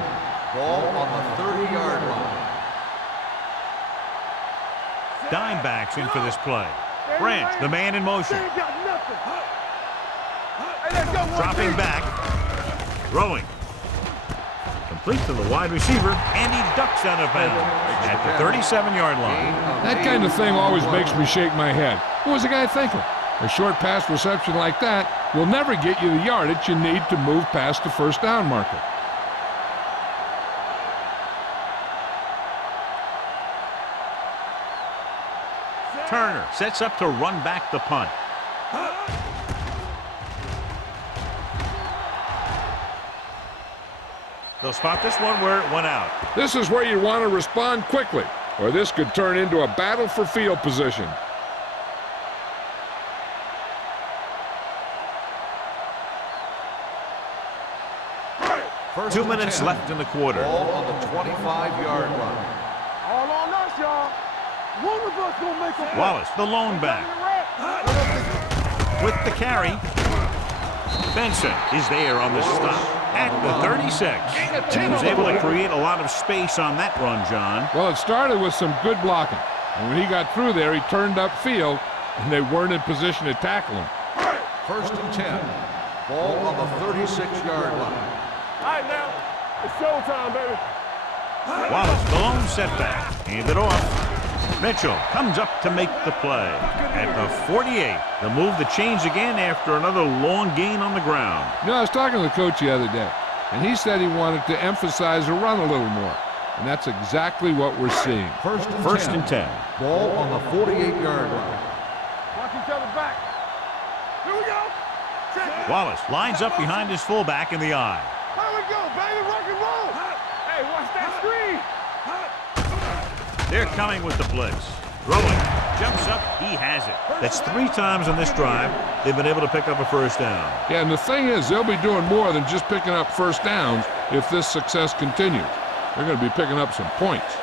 Ball on the 30-yard line. Dime backs in for this play. Branch, the man in motion. Dropping back. Throwing. Complete to the wide receiver, and he ducks out of bounds at the 37-yard line. That kind of thing always makes me shake my head. What was the guy thinking? A short pass reception like that will never get you the yardage you need to move past the 1st down marker. Turner sets up to run back the punt. They'll spot this one where it went out. This is where you want to respond quickly, or this could turn into a battle for field position. 2 minutes left in the quarter. Ball on the 25-yard line. All on us, y'all. One of us gonna make a Wallace, the lone back. With the carry. Benson is there on the stop at the 36. He was able to create a lot of space on that run, John. Well, it started with some good blocking. And when he got through there, he turned upfield, and they weren't in position to tackle him. 1st and 10. Ball on the 36-yard line. All right, now. It's showtime, baby. Wallace, the lone setback. Hand it off. Mitchell comes up to make the play. At the 48, the move that changed again after another long gain on the ground. You know, I was talking to the coach the other day, and he said he wanted to emphasize the run a little more. And that's exactly what we're seeing. 1st and 10. Ball on the 48-yard line. Watch each other back. Here we go. Check. Wallace lines up behind his fullback in the eye. Here we go, baby. Rock and roll. Hey, watch that screen. They're coming with the blitz. Throwing. Jumps up. He has it. That's 3 times on this drive they've been able to pick up a 1st down. Yeah, and the thing is, they'll be doing more than just picking up 1st downs if this success continues. They're going to be picking up some points.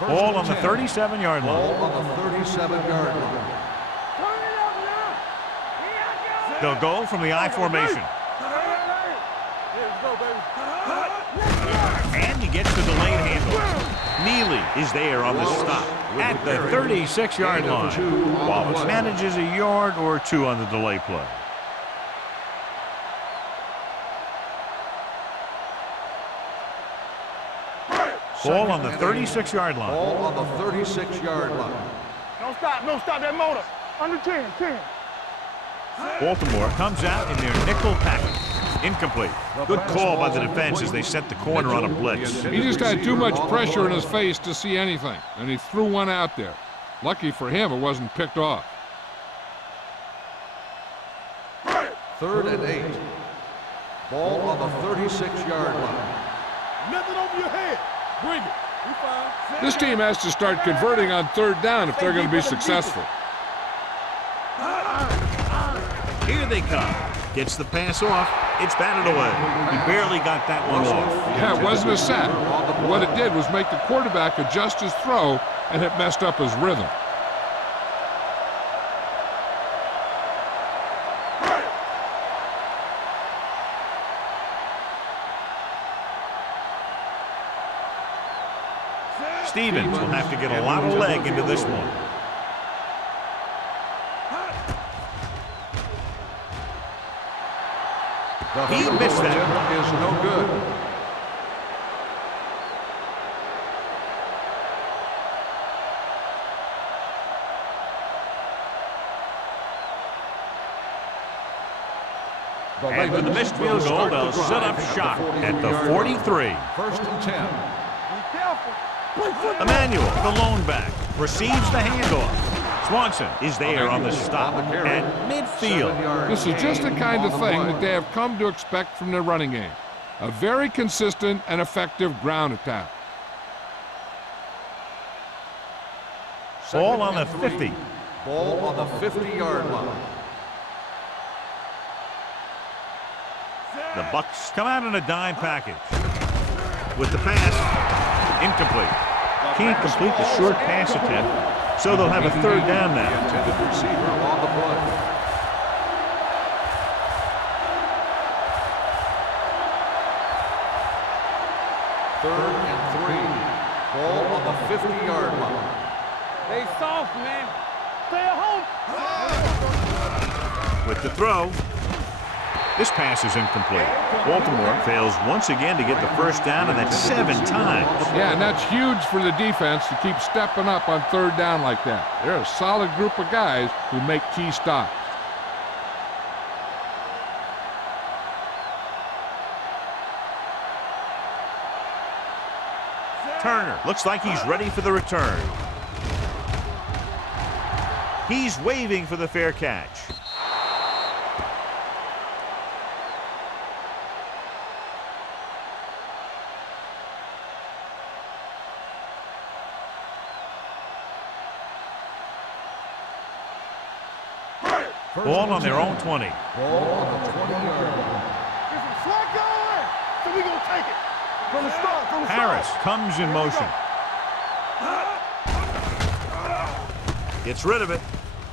Ball on the 37-yard line. Ball on the 37-yard line. Turn it up now. They'll go from the I formation. Here we go, baby. And he gets the delayed handoff. Neely is there on the stop at the 36-yard line. Wallace manages a yard or 2 on the delay play. Ball on the 36-yard line. Ball on the 36-yard line. Don't stop that motor. Under 10. Baltimore comes out in their nickel package. Incomplete. Good call by the defense as they set the corner on a blitz. He just had too much pressure in his face to see anything, and he threw one out there. Lucky for him, it wasn't picked off. 3rd and 8. Ball on the 36-yard line. Nothing over your head. Bring it. We fine. This team has to start converting on 3rd down if they're going to be successful. Here they come. Gets the pass off. It's batted away. He barely got that one off. Yeah, it wasn't a sack. What it did was make the quarterback adjust his throw, and it messed up his rhythm. Stevens will have to get a lot of leg into this one. He missed that. Is no good. And with the missed field goal, they'll set up shop at the 43. First and 10. Be careful. Emmanuel, the lone back, receives the handoff. Swanson is there on the stop at midfield. This is just the kind of thing that they have come to expect from their running game. A very consistent and effective ground attack. Ball on the 50. Ball on the 50-yard line. The Bucs come out in a dime package. With the pass, incomplete. Can't complete the short pass attempt, so they'll have a third down The now. intended receiver on the play. Third and 3. Ball on the 50-yard line. They soft, man. Stay at home. With the throw, this pass is incomplete. Baltimore fails once again to get the first down, and that's 7 times. Yeah, and that's huge for the defense to keep stepping up on third down like that. They're a solid group of guys who make key stops. Turner looks like he's ready for the return. He's waving for the fair catch. Ball on their own 20. Ball on the 20-yard line. Get some slack going. So we gonna take it. From the start, from the Harris start. comes in motion. Gets rid of it.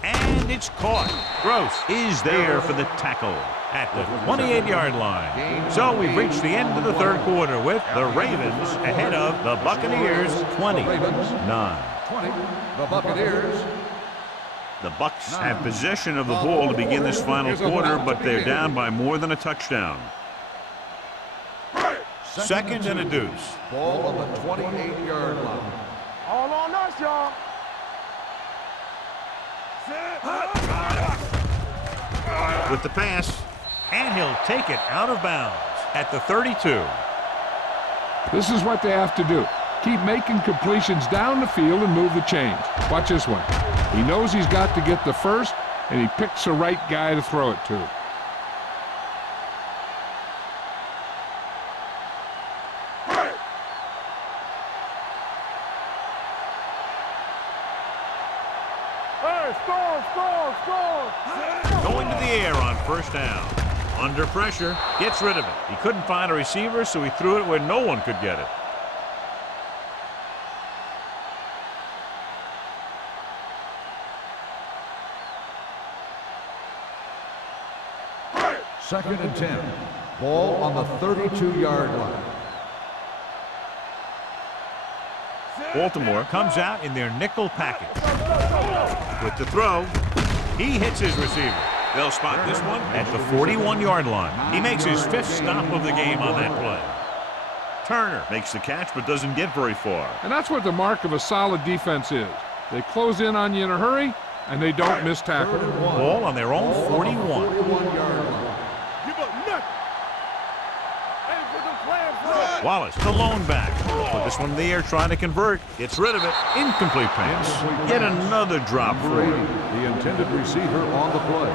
And it's caught. Gross is there for the tackle at the 28-yard line. So we've reached the end of the third quarter with the Ravens ahead of the Buccaneers 20-9. 20. The Buccaneers. The Bucs have possession of the ball to begin this final quarter, but they're down by more than a touchdown. Second and a deuce. Ball on the 28-yard line. All on us, y'all. With the pass, and he'll take it out of bounds at the 32. This is what they have to do. Keep making completions down the field and move the chains. Watch this one. He knows he's got to get the first, and he picks the right guy to throw it to. Hey, score. Going to the air on first down. Under pressure, gets rid of it. He couldn't find a receiver, so he threw it where no one could get it. Second and 10. Ball on the 32-yard line. Baltimore comes out in their nickel package. With the throw, he hits his receiver. They'll spot this one at the 41-yard line. He makes his 5th stop of the game on that play. Turner makes the catch but doesn't get very far. And that's what the mark of a solid defense is. They close in on you in a hurry, and they don't miss tackle. Ball on their own 41. 41-yard line. Give up nothing. Hey, put them playing front. Wallace, the lone back. Put this one in the air, trying to convert. Gets rid of it. Incomplete pass. Yet another drop for Brady, him. the intended receiver on the play.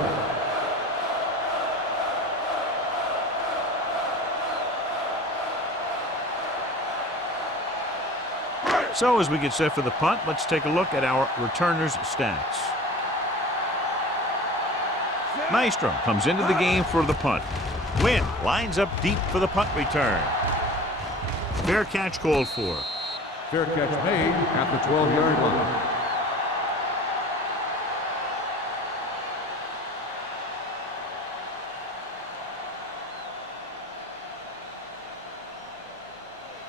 So as we get set for the punt, let's take a look at our returners' stats. Nystrom comes into the game for the punt. Wynn lines up deep for the punt return. Fair catch called for. Fair catch made at the 12-yard line.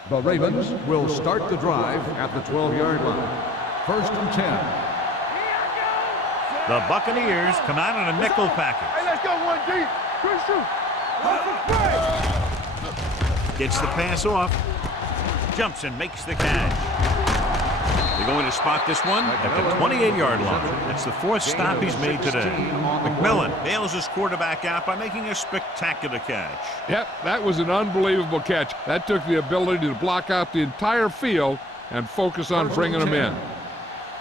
The Ravens will start the drive at the 12-yard line. 1st and 10. The Buccaneers come out in a nickel package. Hey, let's go one deep. Good shoot. Gets the pass off. Jumps and makes the catch. They're going to spot this one at the 28-yard line. That's the 4th stop he's made today. McMillan bails his quarterback out by making a spectacular catch. Yep, that was an unbelievable catch. That took the ability to block out the entire field and focus on bringing them in.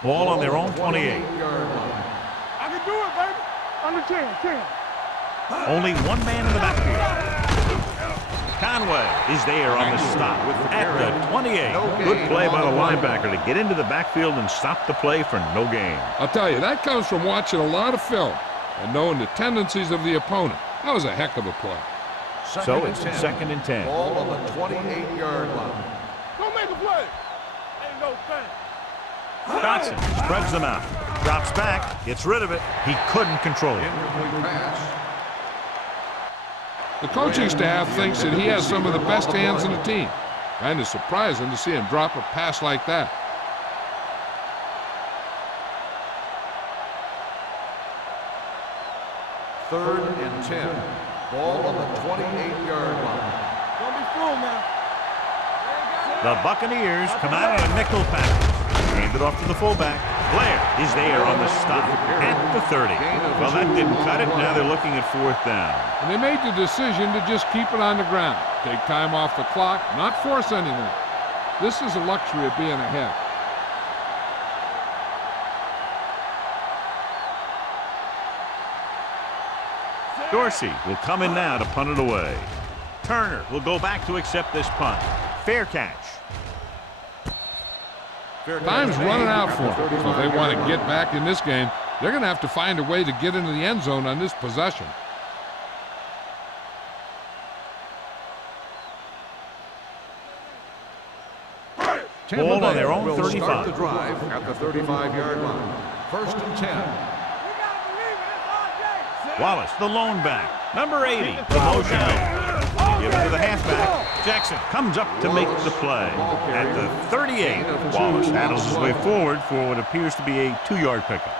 Ball on their own 28. I can do it, baby. Under 10. Only one man in the backfield. Conway is there on the stop at the 28. Good play by the linebacker to get into the backfield and stop the play for no gain. I'll tell you, that comes from watching a lot of film and knowing the tendencies of the opponent. That was a heck of a play. So it's 2nd and 10. Ball on the 28-yard line. Don't make a play. Ain't no thing. Dotson spreads them out. Drops back. Gets rid of it. He couldn't control it. Incomplete pass. The coaching staff thinks that he has some of the best hands in the team. Kind of surprising to see him drop a pass like that. Third and 10. Ball on the 28-yard line. Don't be fooled now. The Buccaneers come out in a nickel package. Hand it off to the fullback. Blair is there on the stop at the 30. Well, that didn't cut it. Now they're looking at 4th down. And they made the decision to just keep it on the ground. Take time off the clock, not force anything. This is the luxury of being ahead. Dorsey will come in now to punt it away. Turner will go back to accept this punt. Fair catch. Time's running out for them. So if they want to get back in this game, they're going to have to find a way to get into the end zone on this possession. Ball on their own will 35. Start the drive at the 35-yard line. 1st and 10. Wallace, the lone back. Number 80, the motion man. Give it to the halfback. Jackson comes up to make the play. At the 38, Wallace handles his way forward for what appears to be a 2-yard pickup.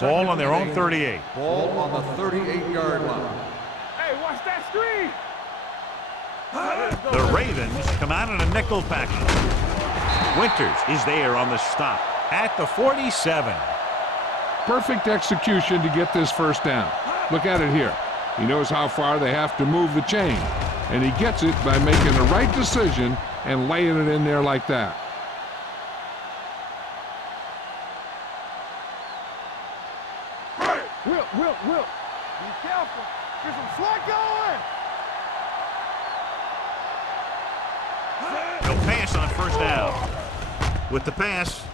Ball on their own 38. Ball on the 38-yard line. Hey, watch that screen. The Ravens come out in a nickel package. Winters is there on the stop at the 47. Perfect execution to get this 1st down. Look at it here. He knows how far they have to move the chain, and he gets it by making the right decision and laying it in there like that. Will. Be careful. Get some slack going. No pass on 1st down. With the pass,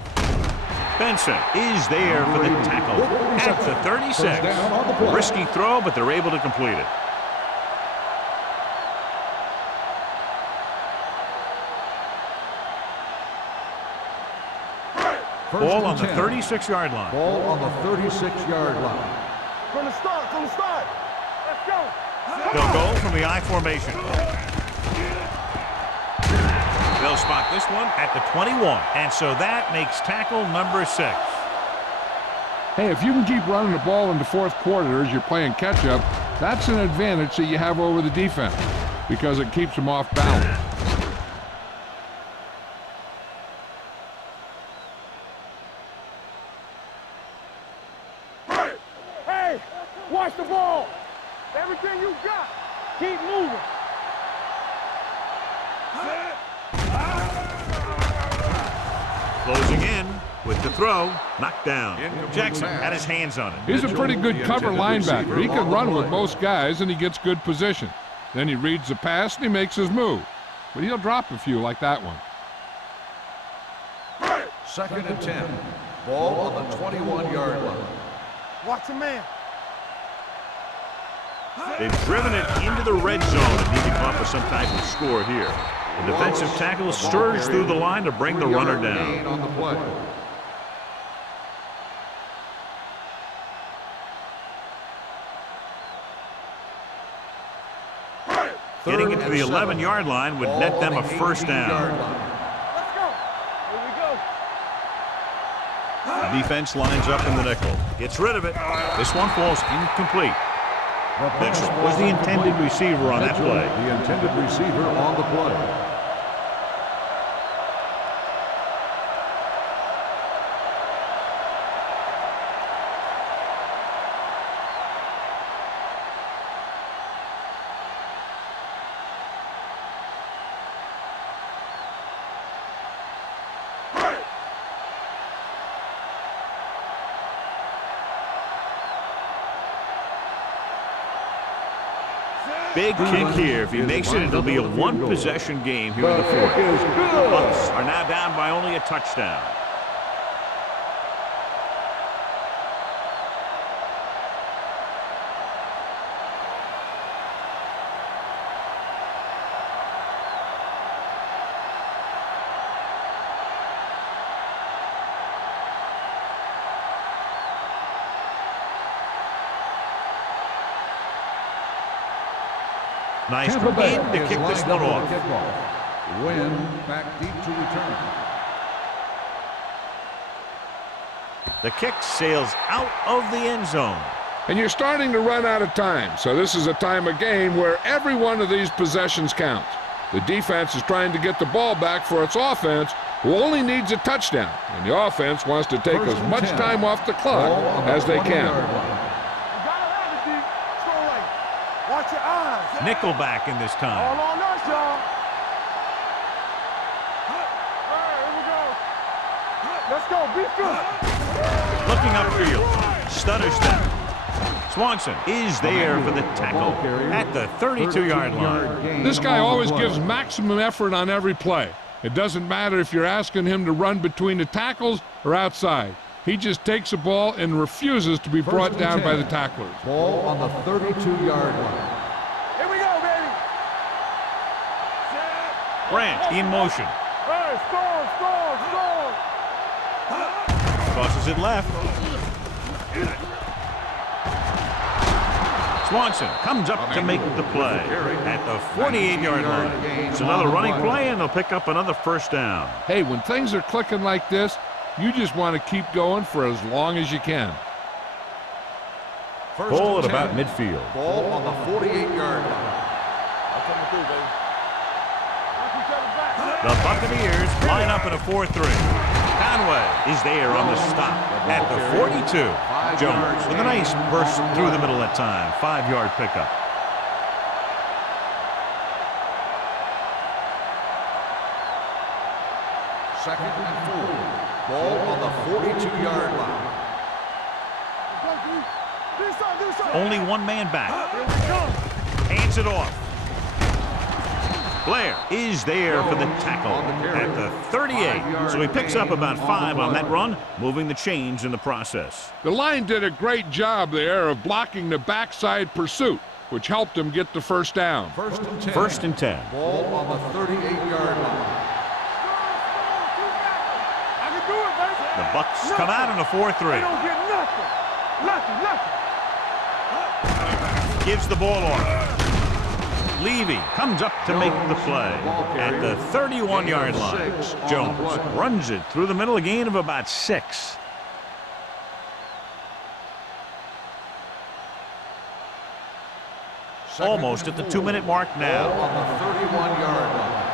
Benson is there for the tackle at the 36. Risky throw, but they're able to complete it. Ball on the 36-yard line. Ball on the 36-yard line. From the start. Let's go. They'll go from the I formation. They'll spot this one at the 21. And so that makes tackle number 6. Hey, if you can keep running the ball in the 4th quarter as you're playing catch-up, that's an advantage that you have over the defense because it keeps them off balance. Hey, watch the ball. Everything you got, keep moving. Closing in with the throw, knocked down. Jackson had his hands on it. He's a pretty good cover linebacker. He can run with most guys, and he gets good position. Then he reads the pass, and he makes his move. But he'll drop a few like that one. 2nd and 10. Ball on the 21-yard line. Watch a man. They've driven it into the red zone and need to come up with some type of score here. The defensive tackle stirs through the line to bring the runner down. On the play. Getting it to the 11-yard line would net them a first down. Let's go. Here we go. The defense lines up in the nickel. Gets rid of it. This one falls incomplete. Mitchell was the intended receiver on that play. The intended receiver on the play. Big kick here. If he makes it, it'll be a one-possession game here in the fourth. The Bucks are now down by only a touchdown. Nice Tampa Bay to kick this one off. Win back deep to return. The kick sails out of the end zone. And you're starting to run out of time, so this is a time of game where every one of these possessions counts. The defense is trying to get the ball back for its offense, who only needs a touchdown, and the offense wants to take as much time off the clock as they can. Watch your eyes. Nickelback in this All time. on us, y'all. All right, here we go. Let's go. Be good. Looking upfield. Stutter step. Swanson is there for the tackle at the 32-yard line. This guy always gives maximum effort on every play. It doesn't matter if you're asking him to run between the tackles or outside. He just takes the ball and refuses to be brought down by the tacklers. Ball on the 32-yard line. Here we go, baby. Branch in motion. Hey, score. Crosses it left. Swanson comes up to make the play at the 48-yard line. It's another running play, and they'll pick up another first down. Hey, when things are clicking like this, you just want to keep going for as long as you can. Ball at about midfield. Ball on the 48-yard line. The Buccaneers line up in a 4-3. Conway is there on the stop at the 42. Jones with a nice burst through the middle that time. 5-yard pickup. Second and 4. Ball on the 42-yard line. Only one man back. Hands it off. Blair is there for the tackle at the 38. So he picks up about 5 on that run, moving the chains in the process. The line did a great job there of blocking the backside pursuit, which helped him get the first down. First and 10. 10. Ball on the 38-yard line. The Bucks come out in a 4-3. They don't get nothing. Gives the ball off. Levy comes up to make the play at the 31-yard line. Jones runs it through the middle, a gain of about 6. Almost at the 2-minute mark now. On the 31-yard line.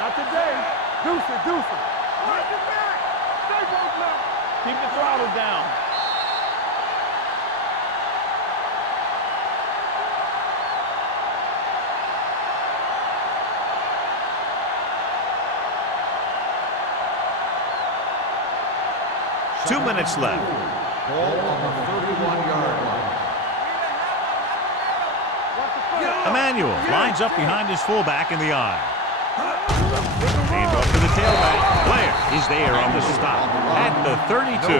Not today. Deuce it. Keep the throttle down. Two minutes left. Ball on the 31-yard line. Emmanuel lines up behind his fullback in the eye. Hand off to the tailback. Blair is there on the stop at the 32.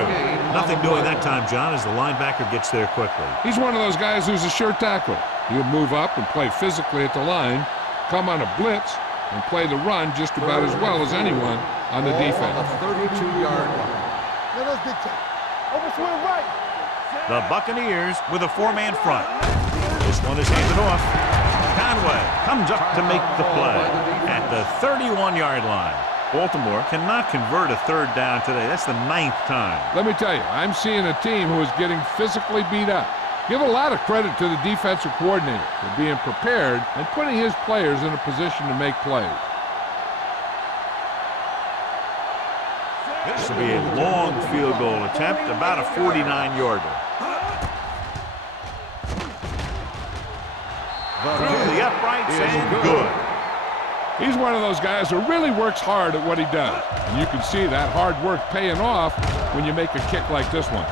Nothing doing that time, John, as the linebacker gets there quickly. He's one of those guys who's a sure tackler. He'll move up and play physically at the line, come on a blitz, and play the run just about as well as anyone on the defense. On the 32-yard line. Let us dictate. Over swing right. The Buccaneers with a 4-man front. The This one is handed off. Conway comes up to make the play at the 31-yard line. Baltimore cannot convert a third down today. That's the 9th time. Let me tell you, I'm seeing a team who is getting physically beat up. Give a lot of credit to the defensive coordinator for being prepared and putting his players in a position to make plays. This will be a long field goal attempt, about a 49-yarder. Through the uprights and good. He's one of those guys who really works hard at what he does. And you can see that hard work paying off when you make a kick like this one.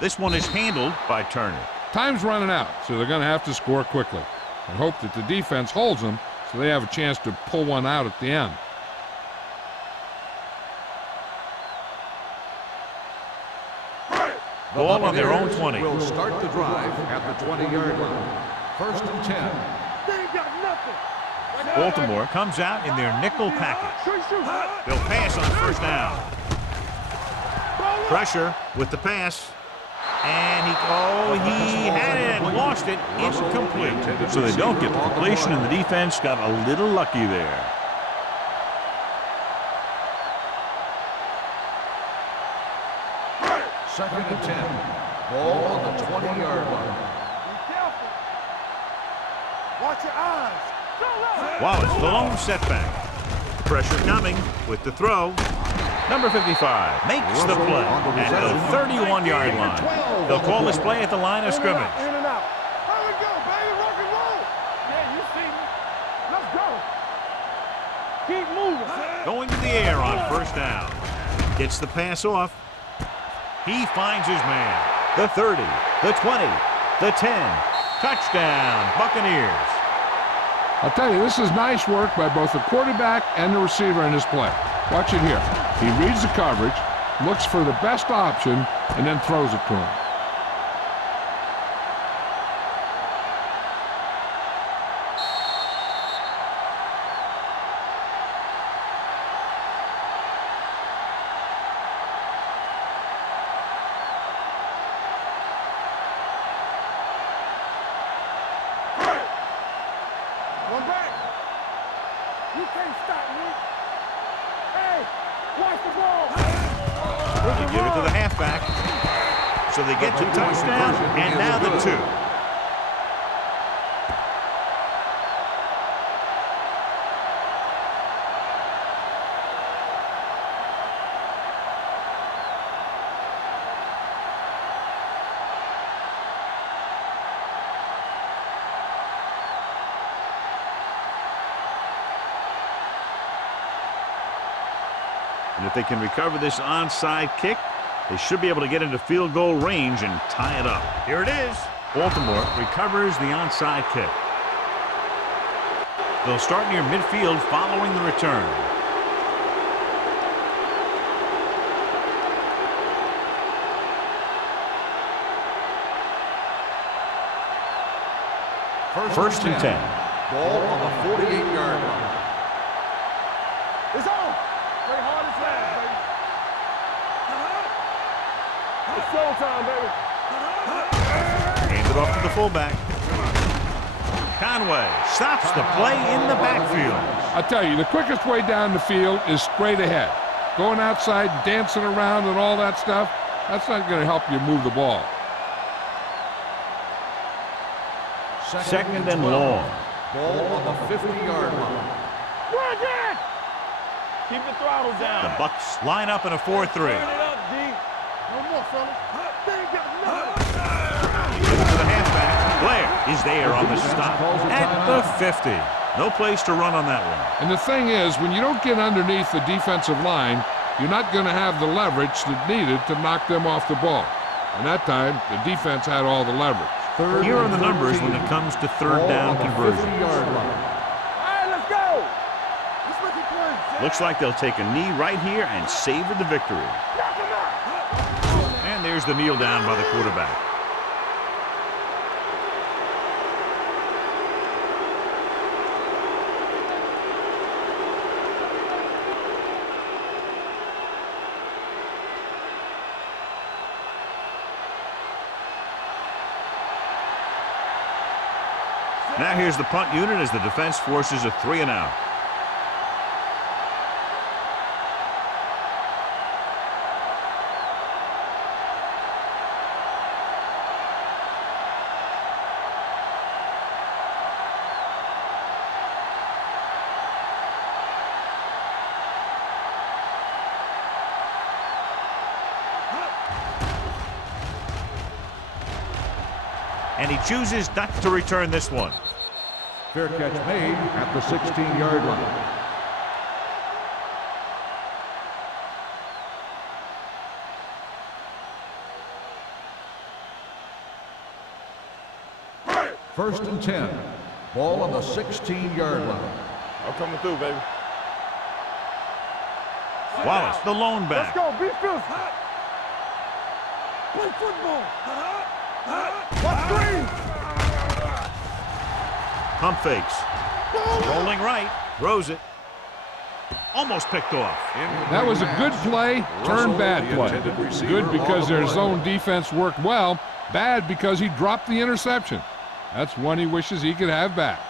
This one is handled by Turner. Time's running out, so they're going to have to score quickly and hope that the defense holds them so they have a chance to pull one out at the end. Ball on their own 20. Will start the drive at the 20-yard line. 1st and 10. They ain't got nothing. Baltimore comes out in their nickel package. They'll pass on 1st down. Pressure with the pass. And he had it and lost it. Incomplete. So they don't get the completion, and the defense got a little lucky there. Second and 10. Ball on the 20-yard line. Be careful. Watch your eyes. Wallace, the lone setback. Pressure coming with the throw. Number 55 makes the play at the 31-yard line. They'll call this play at the line of scrimmage. In and out. Here we go, baby. Rock and roll. Yeah, you see me. Let's go. Keep moving. Going to the air on 1st down. Gets the pass off. He finds his man. The 30, the 20, the 10. Touchdown, Buccaneers. I'll tell you, this is nice work by both the quarterback and the receiver in this play. Watch it here. He reads the coverage, looks for the best option, and then throws it to him. One back. You can't stop me. Hey, watch the ball. They give it to the halfback. So they get to touchdown, and now the 2. And if they can recover this onside kick, they should be able to get into field goal range and tie it up. Here it is. Baltimore recovers the onside kick. They'll start near midfield following the return. First and 10. Ball on the 48-yard line. It's on. Play hard as fast, baby. It's showtime, baby. Hands it off to the fullback. Conway stops the play in the backfield. I tell you, the quickest way down the field is straight ahead. Going outside, dancing around and all that stuff, that's not going to help you move the ball. Second and long. Ball on the 50-yard line. Work it. Keep the throttle down. The Bucs line up in a 4-3. Turn it up, D. No more, fellas. They ain't got nothing. To the halfback. Blair is there on the stop at the 50. No place to run on that one. And the thing is, when you don't get underneath the defensive line, you're not going to have the leverage that needed to knock them off the ball. And that time, the defense had all the leverage. Here are the numbers when it comes to third down conversion. 50-yard line. All right, let's go. Let's make it play. Looks like they'll take a knee right here and savor the victory. Knock him out. And there's the kneel down by the quarterback. Now here's the punt unit as the defense forces a 3-and-out. And he chooses not to return this one. Fair catch made at the 16-yard line. First and 10. Ball on the 16-yard line. I'm coming through, baby. Wallace, the lone Let's back. go. Be fierce. Play football. Watch screen. Pump fakes. Rolling right. Throws it. Almost picked off. That was a good play, turned bad play. Good because their zone defense worked well. Bad because he dropped the interception. That's one he wishes he could have back.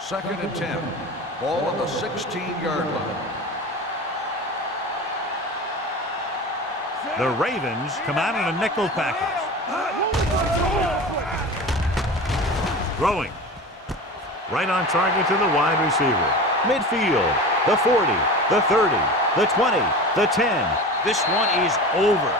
Second and 10. Ball on the 16-yard line. The Ravens come out in a nickel package. Throwing. Right on target to the wide receiver. Midfield. The 40. The 30. The 20. The 10. This one is over.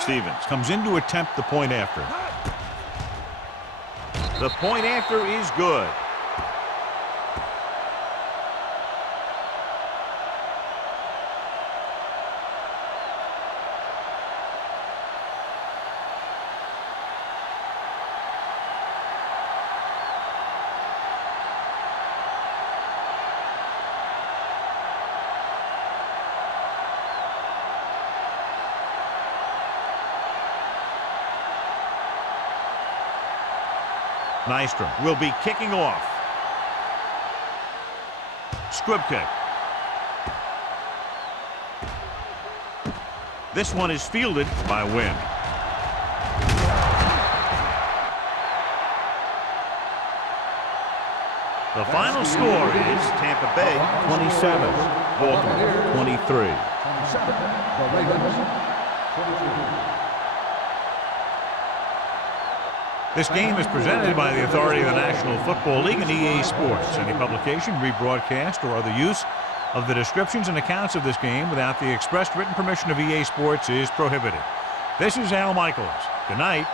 Stevens comes in to attempt the point after. The point after is good. Nystrom will be kicking off. Squib kick. This one is fielded by Wynn. The final score is Tampa Bay 27, Baltimore 23. 27. The Ravens 23. This game is presented by the authority of the National Football League and EA Sports. Any publication, rebroadcast, or other use of the descriptions and accounts of this game without the expressed written permission of EA Sports is prohibited. This is Al Michaels. Good night.